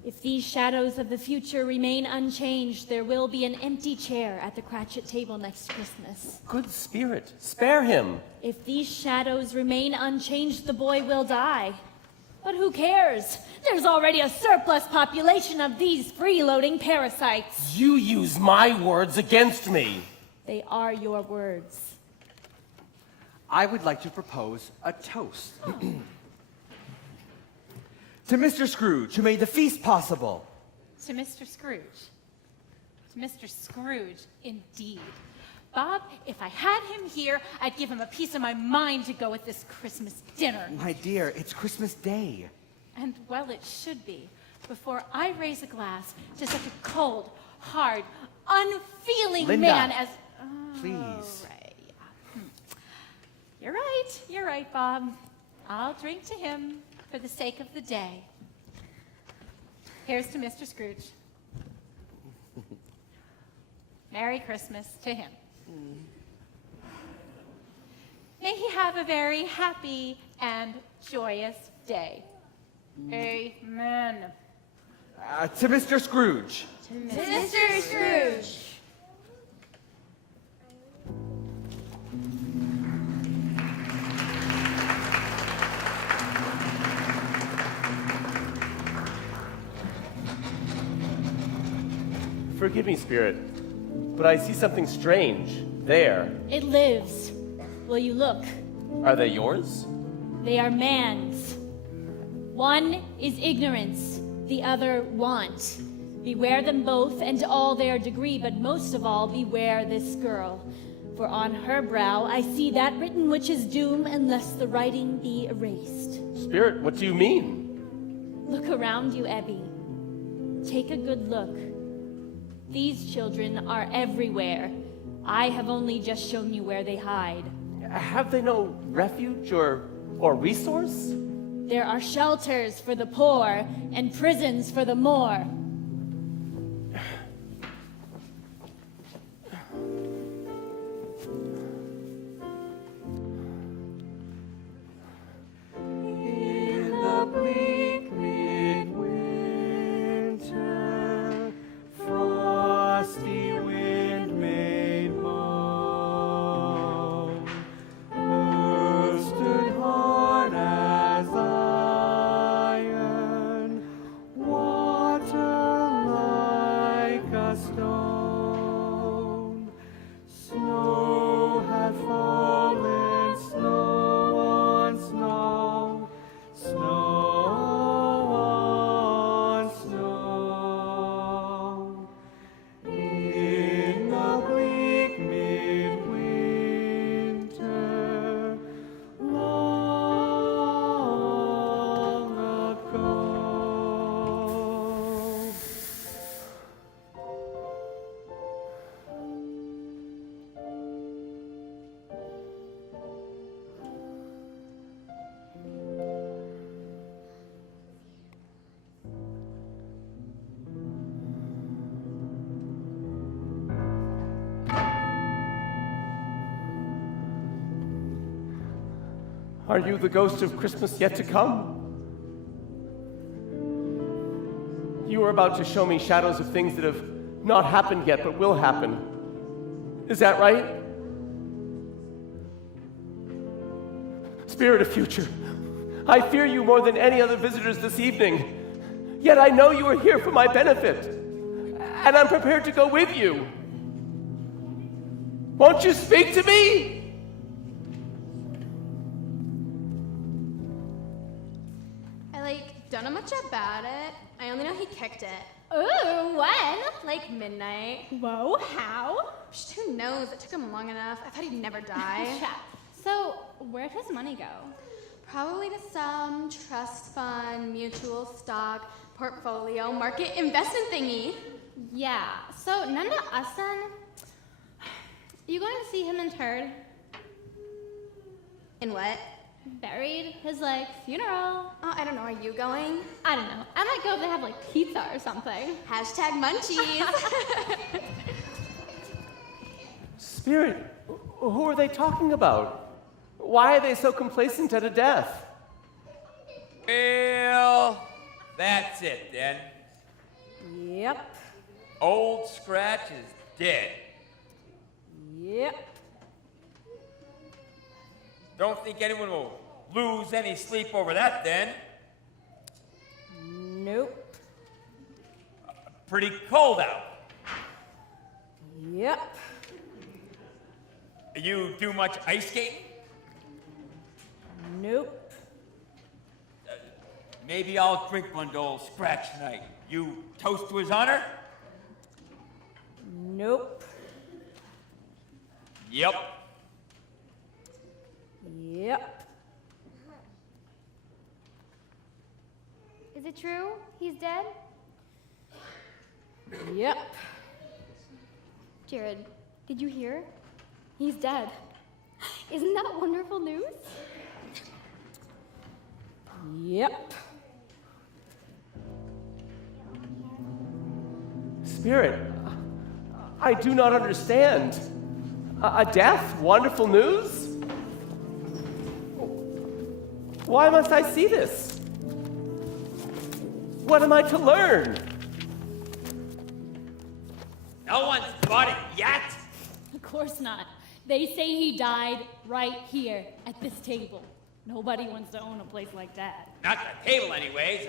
If these shadows of the future remain unchanged, there will be an empty chair at the Cratchit table next Christmas. Good Spirit, spare him. If these shadows remain unchanged, the boy will die. But who cares? There's already a surplus population of these freeloading parasites. You use my words against me. They are your words. I would like to propose a toast. To Mr. Scrooge, who made the feast possible. To Mr. Scrooge. To Mr. Scrooge, indeed. Bob, if I had him here, I'd give him a piece of my mind to go with this Christmas dinner. My dear, it's Christmas Day. And well, it should be, before I raise a glass to such a cold, hard, unfeeling Linda, man as... please. Right, yeah. You're right, Bob. I'll drink to him for the sake of the day. Here's to Mr. Scrooge. Merry Christmas to him. May he have a very happy and joyous day. Amen. To Mr. Scrooge. To Mr. Scrooge. Forgive me, Spirit, but I see something strange there. It lives. Will you look? Are they yours? They are man's. One is ignorance, the other want. Beware them both and all their degree, but most of all beware this girl. For on her brow I see that written which is doom unless the writing be erased. Spirit, what do you mean? Look around you, Ebby. Take a good look. These children are everywhere. I have only just shown you where they hide. Have they no refuge or resource? There are shelters for the poor and prisons for the more. In the bleak midwinter, frosty wind made moan. Earth stood hard as iron, water like a stone. Snow had fallen, snow on snow, snow on snow. In the bleak midwinter, long ago. Are you the ghost of Christmas yet to come? You are about to show me shadows of things that have not happened yet but will happen. Is that right? Spirit of future, I fear you more than any other visitors this evening. Yet I know you are here for my benefit, and I'm prepared to go with you. Won't you speak to me? Don't know much about it. I only know he kicked it. Ooh, when? Like midnight. Whoa, how? Psst, who knows? It took him long enough. I thought he'd never die. So, where'd his money go? Probably to some trust fund, mutual stock, portfolio, market investment thingy. Yeah, so none to us then? You going to see him interred? In what? Buried, his funeral. Oh, I don't know. Are you going? I don't know. I might go if they have pizza or something. Hashtag munchies. Spirit, who are they talking about? Why are they so complacent at a death? Well, that's it then. Yep. Old Scratch is dead. Yep. Don't think anyone will lose any sleep over that then. Nope. Pretty cold out. Yep. You do much ice skating? Nope. Maybe I'll drink one to old Scratch tonight. You toast to his honor? Nope. Yep. Yep. Is it true? He's dead? Yep. Jared, did you hear? He's dead. Isn't that wonderful news? Yep. Spirit, I do not understand. A death? Wonderful news? Why must I see this? What am I to learn? No one's bought it yet? Of course not. They say he died right here at this table. Nobody wants to own a place like that. Not the table anyways.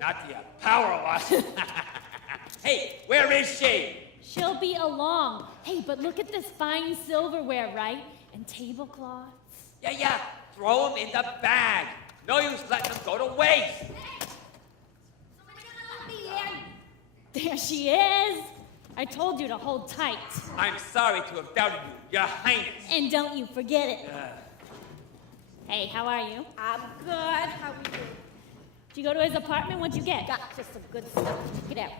Not the power of us. Hey, where is she? She'll be along. Hey, but look at this fine silverware, right? And tablecloths. Yeah. Throw them in the bag. No use letting them go to waste. There she is. I told you to hold tight. I'm sorry to have doubted you, Your Highness. And don't you forget it. Hey, how are you? I'm good. How are you? Did you go to his apartment? What'd you get? Got just some good stuff. Check it out.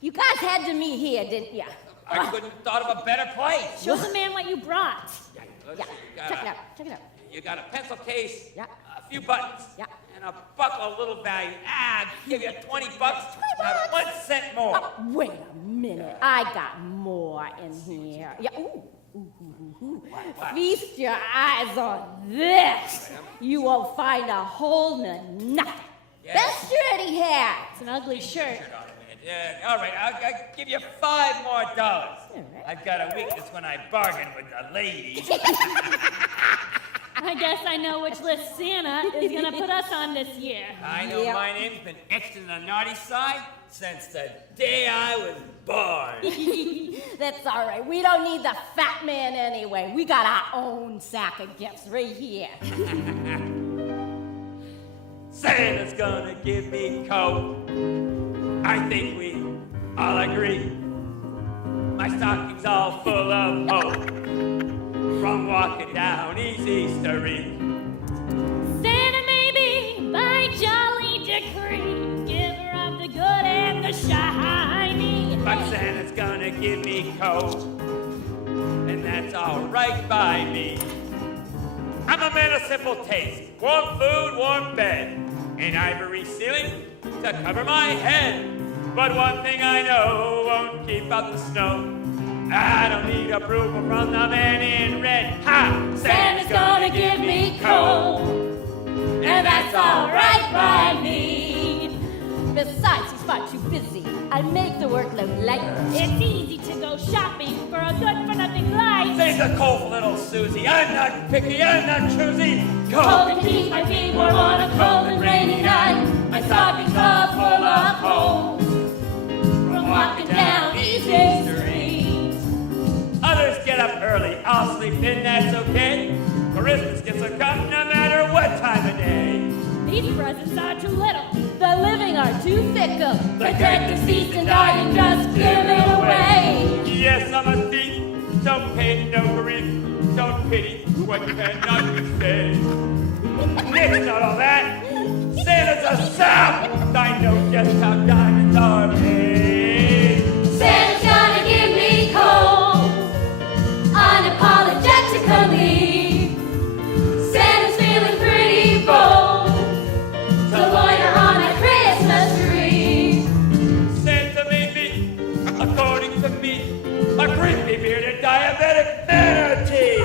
You guys had to meet here, didn't ya? I couldn't have thought of a better place. Show the man what you brought. Yeah. Check it out. Check it out. You got a pencil case, Yeah. a few buttons, Yeah. and a buckle of little value. Give you $20, not 1 cent more. Oh, wait a minute. I got more in here. Yeah. Ooh. Feast your eyes on this. You won't find a hole in nothing. Yeah. Best shirt he has. It's an ugly shirt. All right, I'll give you $5 more. I've got a weakness when I bargain with the ladies. I guess I know which list Santa is gonna put us on this year. I know my name's been etched in the naughty side since the day I was born. That's all right. We don't need the fat man anyway. We got our own sack of gifts right here. Santa's gonna give me coat. I think we all agree. My stocking's all full of hope from walking down Easy Street. Santa maybe by jolly decree, giver of the good and the shiny. But Santa's gonna give me coat, and that's all right by me. I'm a man of simple taste, warm food, warm bed, an ivory ceiling to cover my head. But one thing I know won't keep out the snow. I don't need approval from the man in red. Ha! Santa's gonna give me coal, and that's all right by me. Besides, he's far too busy. I make the workload light. It's easy to go shopping for a good-for-nothing life. Save the coal for little Susie. I'm not picky, I'm not choosy. Coal can keep my feet warm on a cold and rainy night. My stockings are full of holes from walking down Easy Street. Others get up early, I'll sleep in, that's okay. Christmas gets a come no matter what time of day. These presents are too little. The living are too fickle. The dead, deceased, and dying, just give it away. Yes, I'm a thief. Don't pay no grief. Don't pity what cannot be said. It's not all that. Santa's a sap. I know just how diamonds are made. Santa's gonna give me coal, unapologetically. Santa's feeling pretty bold to loiter on a Christmas tree. Santa may be, according to me, a creepy bearded diabetic manatee.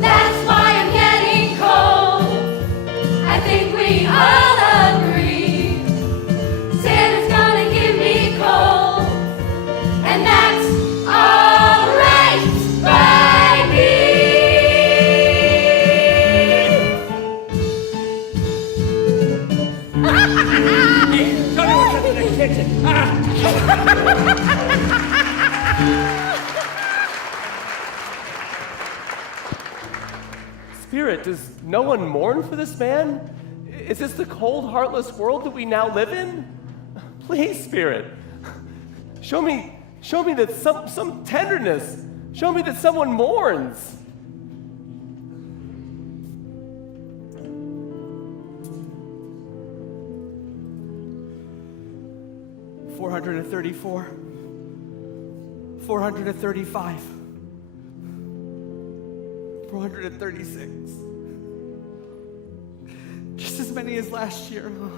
That's why I'm getting cold. I think we all agree. Santa's gonna give me coal, and that's all right by me. Tell me what's up in the kitchen. Spirit, does no one mourn for this man? Is this the cold, heartless world that we now live in? Please, Spirit, show me that some tenderness. Show me that someone mourns. $434, $435, $436. Just as many as last year, huh?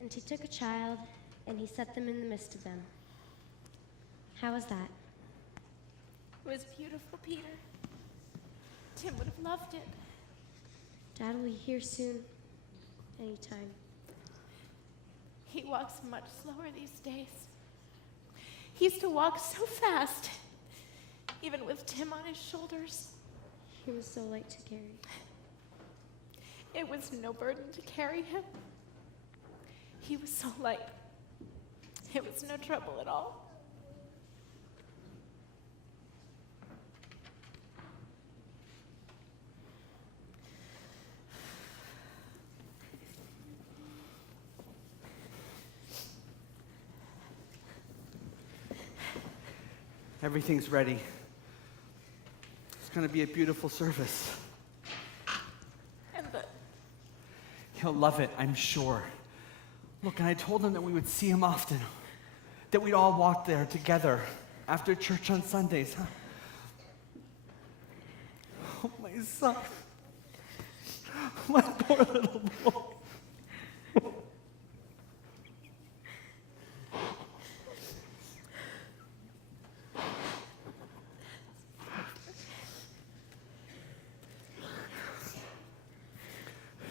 And he took a child, and he set them in the midst of them. How was that? It was beautiful, Peter. Tim would have loved it. Dad will be here soon. Anytime. He walks much slower these days. He used to walk so fast, even with Tim on his shoulders. He was so light to carry. It was no burden to carry him. He was so light. It was no trouble at all. Everything's ready. It's going to be a beautiful service. And He'll love it, I'm sure. Look, and I told him that we would see him often, that we'd all walk there together after church on Sundays, huh? Oh, my son. My poor little boy.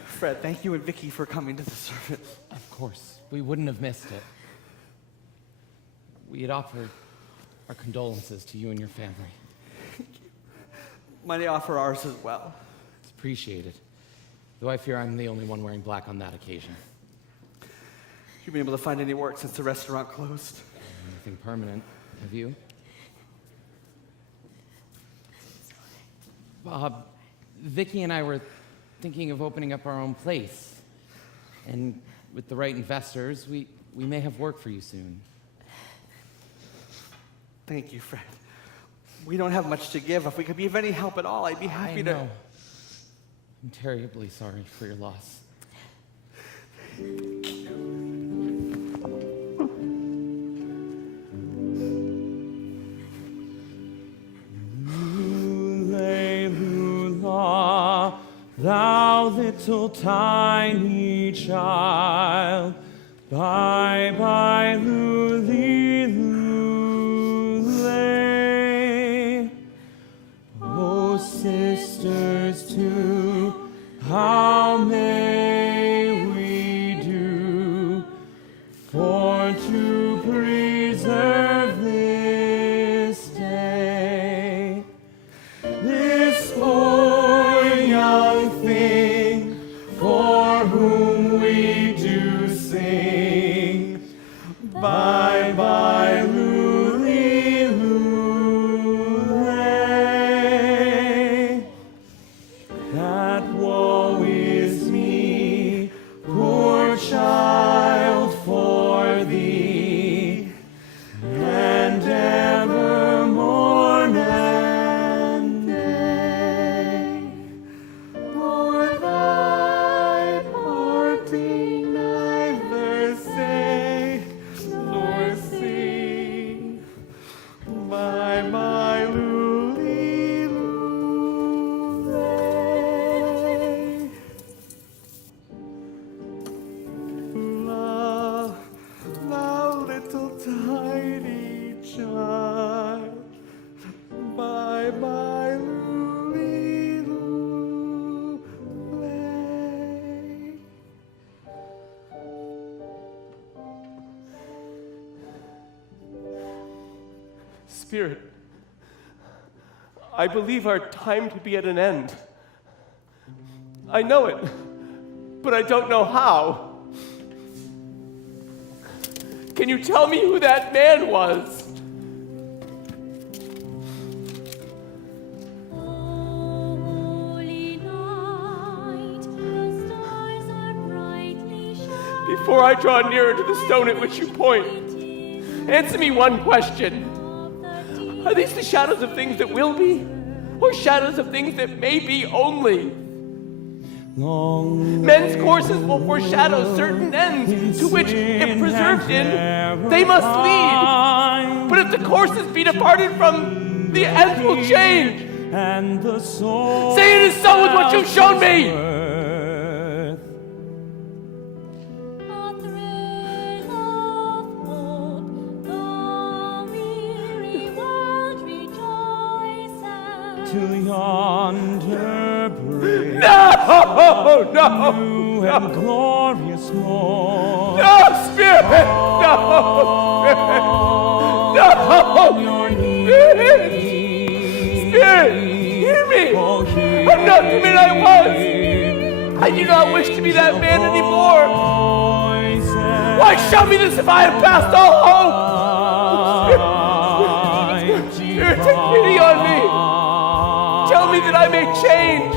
Fred, thank you and Vicky for coming to the service. Of course, we wouldn't have missed it. We had offered our condolences to you and your family. Might I offer ours as well? It's appreciated. Though I fear I'm the only one wearing black on that occasion. You been able to find any work since the restaurant closed? Anything permanent? Have you? Bob, Vicky and I were thinking of opening up our own place. And with the right investors, we may have work for you soon. Thank you, Fred. We don't have much to give. If we could be of any help at all, I'd be happy to. I'm terribly sorry for your loss. Hallelujah, thou little tiny child, bye bye, lule, lule. Oh, sisters, too, how may we do for to preserve this day, this boy young? my Lulilule. La little tiny child, my Lulilule. Spirit, I believe our time to be at an end. I know it, but I don't know how. Can you tell me who that man was? Holy night, the stars are brightly shining. Before I draw nearer to the stone at which you point, answer me one question. Are these the shadows of things that will be, or shadows of things that may be only? Men's courses will foreshadow certain ends to which, if preserved in, they must lead. But if the courses be departed from, the ends will change. And the soul Say it is so with what you've shown me. A thrill of hope, the weary world rejoices. till yonder break. No! New and glorious morn. No, Spirit! No! Spirit! No! Spirit, hear me! I'm not the man I was! I do not wish to be that man anymore! Why show me this if I have passed all hope? Spirit, take pity on me! Tell me that I may change!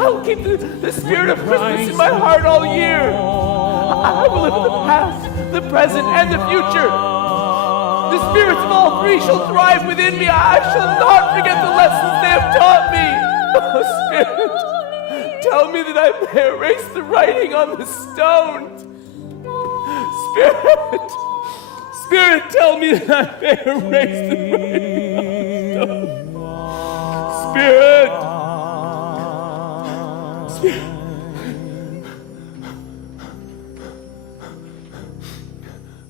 I'll keep the spirit of Christmas in my heart all year. I will live in the past, the present, and the future. The spirits of all three shall thrive within me. I shall not forget the lessons they have taught me. Oh, Spirit, tell me that I may erase the writing on the stone. Spirit, tell me that I may erase the writing on the stone. Spirit.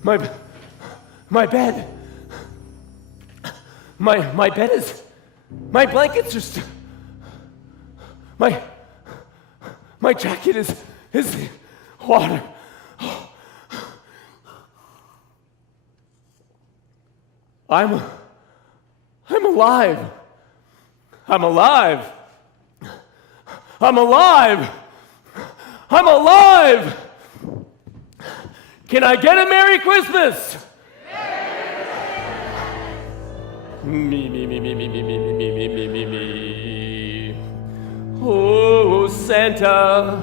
My bed. My bed is. My blankets are still. My jacket is water. I'm alive. I'm alive. I'm alive. I'm alive. Can I get a Merry Christmas? Me. Oh, Santa,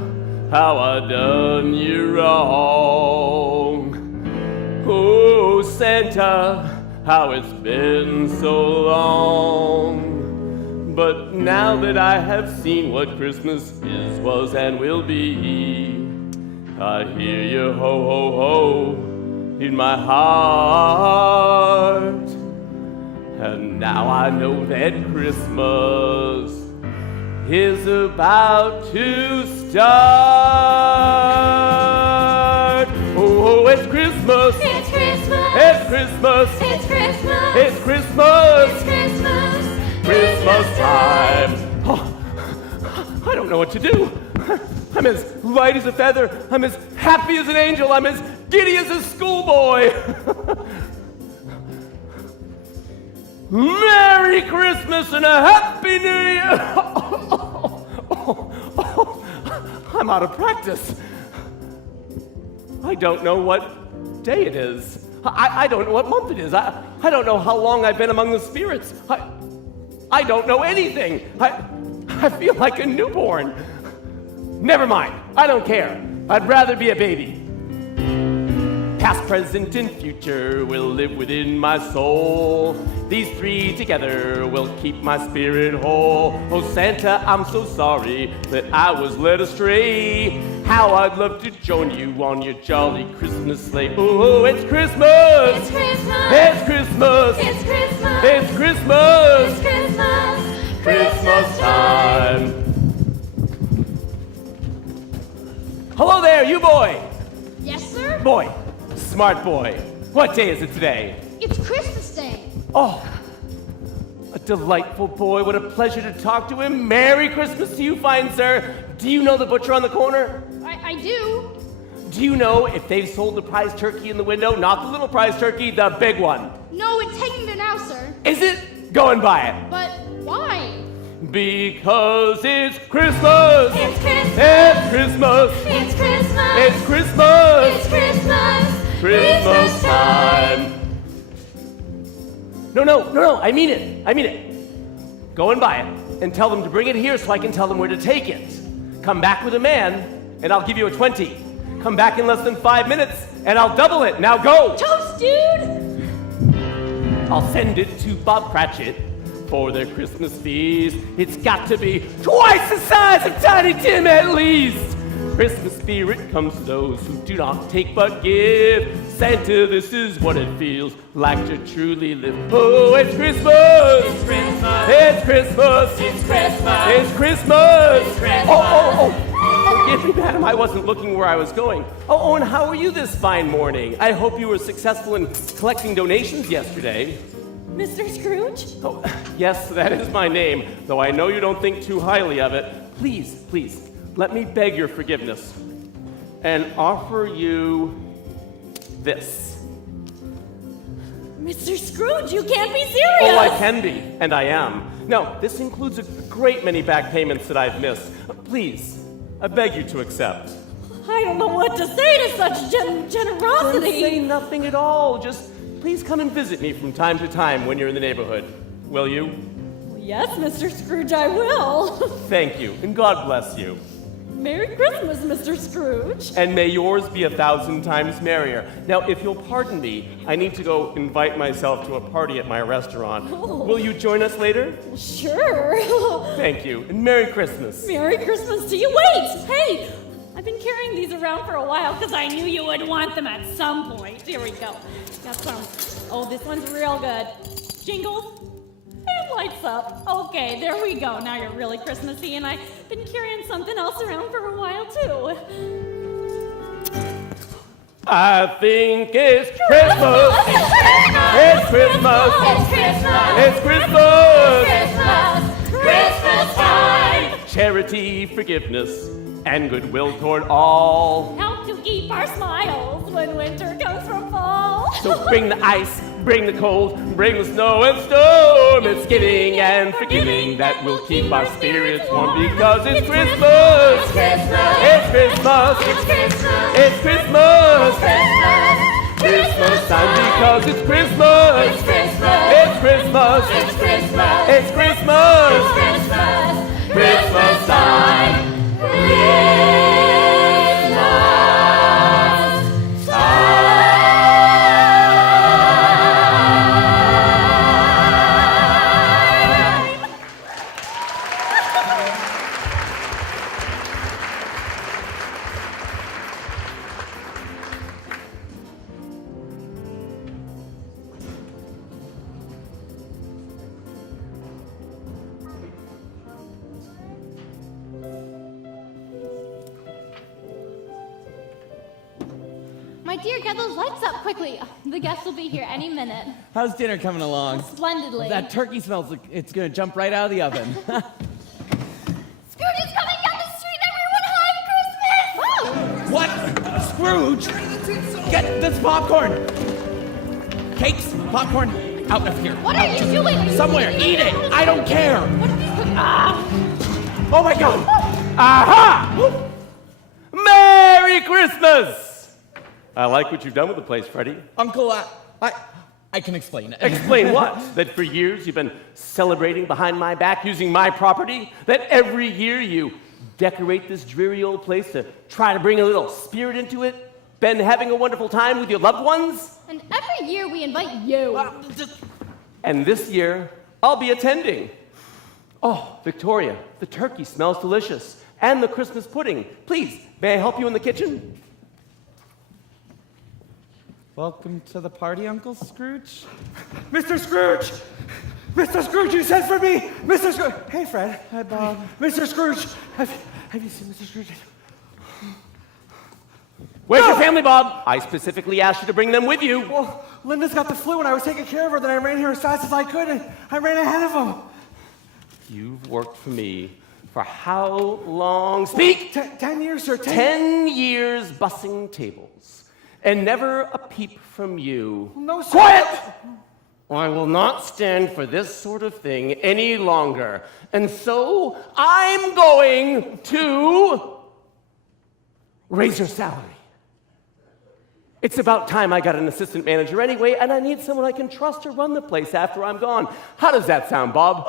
how I done you wrong. Oh, Santa, how it's been so long. But now that I have seen what Christmas is, was, and will be, I hear you ho, ho, ho in my heart. And now I know that Christmas is about to start. Oh, it's Christmas. It's Christmas. It's Christmas. It's Christmas. It's Christmas. It's Christmas. Christmas time. Oh, I don't know what to do. I'm as light as a feather. I'm as happy as an angel. I'm as giddy as a schoolboy. Merry Christmas and a Happy New Year. I'm out of practice. I don't know what day it is. I don't know what month it is. I don't know how long I've been among the spirits. I don't know anything. I feel like a newborn. Never mind. I don't care. I'd rather be a baby. Past, present, and future will live within my soul. These three together will keep my spirit whole. Oh, Santa, I'm so sorry that I was led astray. How I'd love to join you on your jolly Christmas sleigh. Oh, it's Christmas! It's Christmas! It's Christmas! It's Christmas! It's Christmas! It's Christmas! Christmas time! Hello there, you boy! Yes, sir? Boy, smart boy. What day is it today? It's Christmas Day. Oh, a delightful boy. What a pleasure to talk to him. Merry Christmas to you, fine sir. Do you know the butcher on the corner? I do. Do you know if they've sold the prize turkey in the window? Not the little prize turkey, the big one. No, it's hanging there now, sir. Is it? Go and buy it. But why? Because it's Christmas! It's Christmas! It's Christmas! It's Christmas! It's Christmas! It's Christmas! Christmas time! No, I mean it. Go and buy it, and tell them to bring it here so I can tell them where to take it. Come back with a man, and I'll give you a 20. Come back in less than 5 minutes, and I'll double it. Now go! Toast, dude! I'll send it to Bob Cratchit for their Christmas feast. It's got to be twice the size of Tiny Tim at least. Christmas spirit comes to those who do not take but give. Santa, this is what it feels like to truly live. Oh, it's Christmas! It's Christmas! It's Christmas! It's Christmas! It's Christmas! It's Christmas! Oh! Forgive me, madam, I wasn't looking where I was going. Oh, and how are you this fine morning? I hope you were successful in collecting donations yesterday. Mr. Scrooge? Oh, yes, that is my name, though I know you don't think too highly of it. Please, let me beg your forgiveness and offer you this. Mr. Scrooge, you can't be serious! Oh, I can be, and I am. No, this includes a great many back payments that I've missed. Please, I beg you to accept. I don't know what to say to such generosity. Don't say nothing at all. Just please come and visit me from time to time when you're in the neighborhood. Will you? Yes, Mr. Scrooge, I will. Thank you, and God bless you. Merry Christmas, Mr. Scrooge. And may yours be 1,000 times merrier. Now, if you'll pardon me, I need to go invite myself to a party at my restaurant. Oh. Will you join us later? Sure. Thank you, and Merry Christmas. Merry Christmas to you. Wait! Hey! I've been carrying these around for a while because I knew you would want them at some point. Here we go. Got some. Oh, this one's real good. Jingles. And lights up. Okay, there we go. Now you're really Christmassy, and I've been carrying something else around for a while, too. I think it's Christmas. It's Christmas. It's Christmas! It's Christmas. Christmas! Christmas time! Charity, forgiveness, and goodwill toward all. Help to keep our smiles when winter comes from fall. So bring the ice, bring the cold, bring the snow and storm. It's giving and forgiving that will keep our spirits warm because it's Christmas. It's Christmas! It's Christmas. It's Christmas! It's Christmas. Christmas! Christmas time because it's Christmas. It's Christmas! It's Christmas. It's Christmas! It's Christmas. It's Christmas! Christmas time. My dear, get those lights up quickly. The guests will be here any minute. How's dinner coming along? Splendidly. That turkey smells like it's gonna jump right out of the oven. Scrooge is coming down the street. Everyone, hi, Christmas! What? Scrooge? Get this popcorn! Cakes, popcorn, out of here. What are you doing? Are you Somewhere, eating eat it! apples? I don't care! What are these cookies? Oh my God! Aha! Merry Christmas! I like what you've done with the place, Freddie. Uncle, I can explain it. Explain what? That for years you've been celebrating behind my back using my property? That every year you decorate this dreary old place to try to bring a little spirit into it? been having a wonderful time with your loved ones? And every year we invite you. And this year, I'll be attending. Oh, Victoria, the turkey smells delicious. And the Christmas pudding. Please, may I help you in the kitchen? Welcome to the party, Uncle Scrooge. Mr. Scrooge! Mr. Scrooge, you sent for me! Mr. Scrooge! Hey, Fred. Hi, Bob. Mr. Scrooge, have you seen Mr. Scrooge? Where's your family, Bob? I specifically asked you to bring them with you. Well, Linda's got the flu and I was taking care of her, then I ran here as fast as I could and I ran ahead of him. You've worked for me for how long? Speak! 10 years, sir. 10 years bussing tables. And never a peep from you. No, sir. Quiet! I will not stand for this sort of thing any longer. And so I'm going to raise your salary. It's about time I got an assistant manager anyway, and I need someone I can trust to run the place after I'm gone. How does that sound, Bob?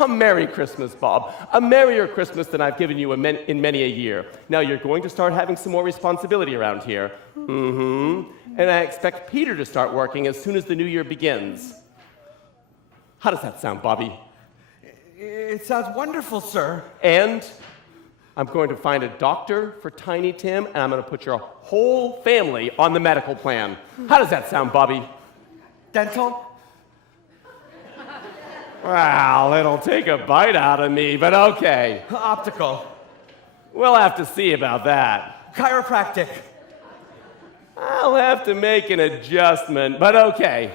A Merry Christmas, Bob. A merrier Christmas than I've given you in many a year. Now you're going to start having some more responsibility around here. And I expect Peter to start working as soon as the new year begins. How does that sound, Bobby? It sounds wonderful, sir. And I'm going to find a doctor for Tiny Tim, and I'm going to put your whole family on the medical plan. How does that sound, Bobby? Dental? Well, it'll take a bite out of me, but okay. Optical. We'll have to see about that. Chiropractic. I'll have to make an adjustment, but okay.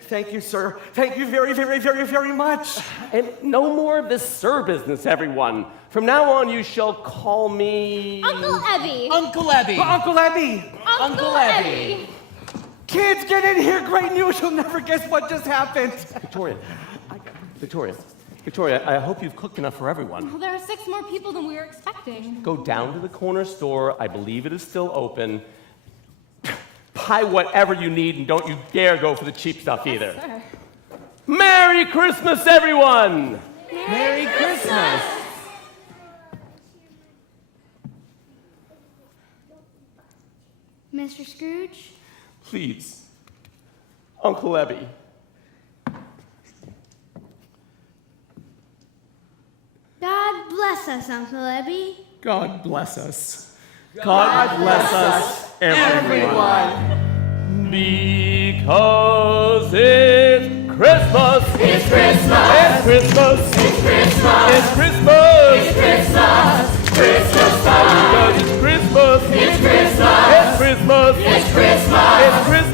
Thank you, sir. Thank you very, very, very, very much. And no more of this sir business, everyone. From now on, you shall call me... Uncle Ebby. Uncle Ebby. Uncle Ebby. Uncle Ebby. Kids, get in here. Great news. You'll never guess what just happened. Victoria, I hope you've cooked enough for everyone. Well, there are 6 more people than we were expecting. Go down to the corner store. I believe it is still open. Buy whatever you need, and don't you dare go for the cheap stuff either. Yes, sir. Merry Christmas, everyone! Merry Christmas! Mr. Scrooge? Please, Uncle Ebby. God bless us, Uncle Ebby. God bless us. God bless us, everyone. Because it's Christmas. It's Christmas. It's Christmas. It's Christmas. It's Christmas. It's Christmas. Christmas time. Because it's Christmas. It's Christmas. It's Christmas. It's Christmas. It's Christmas.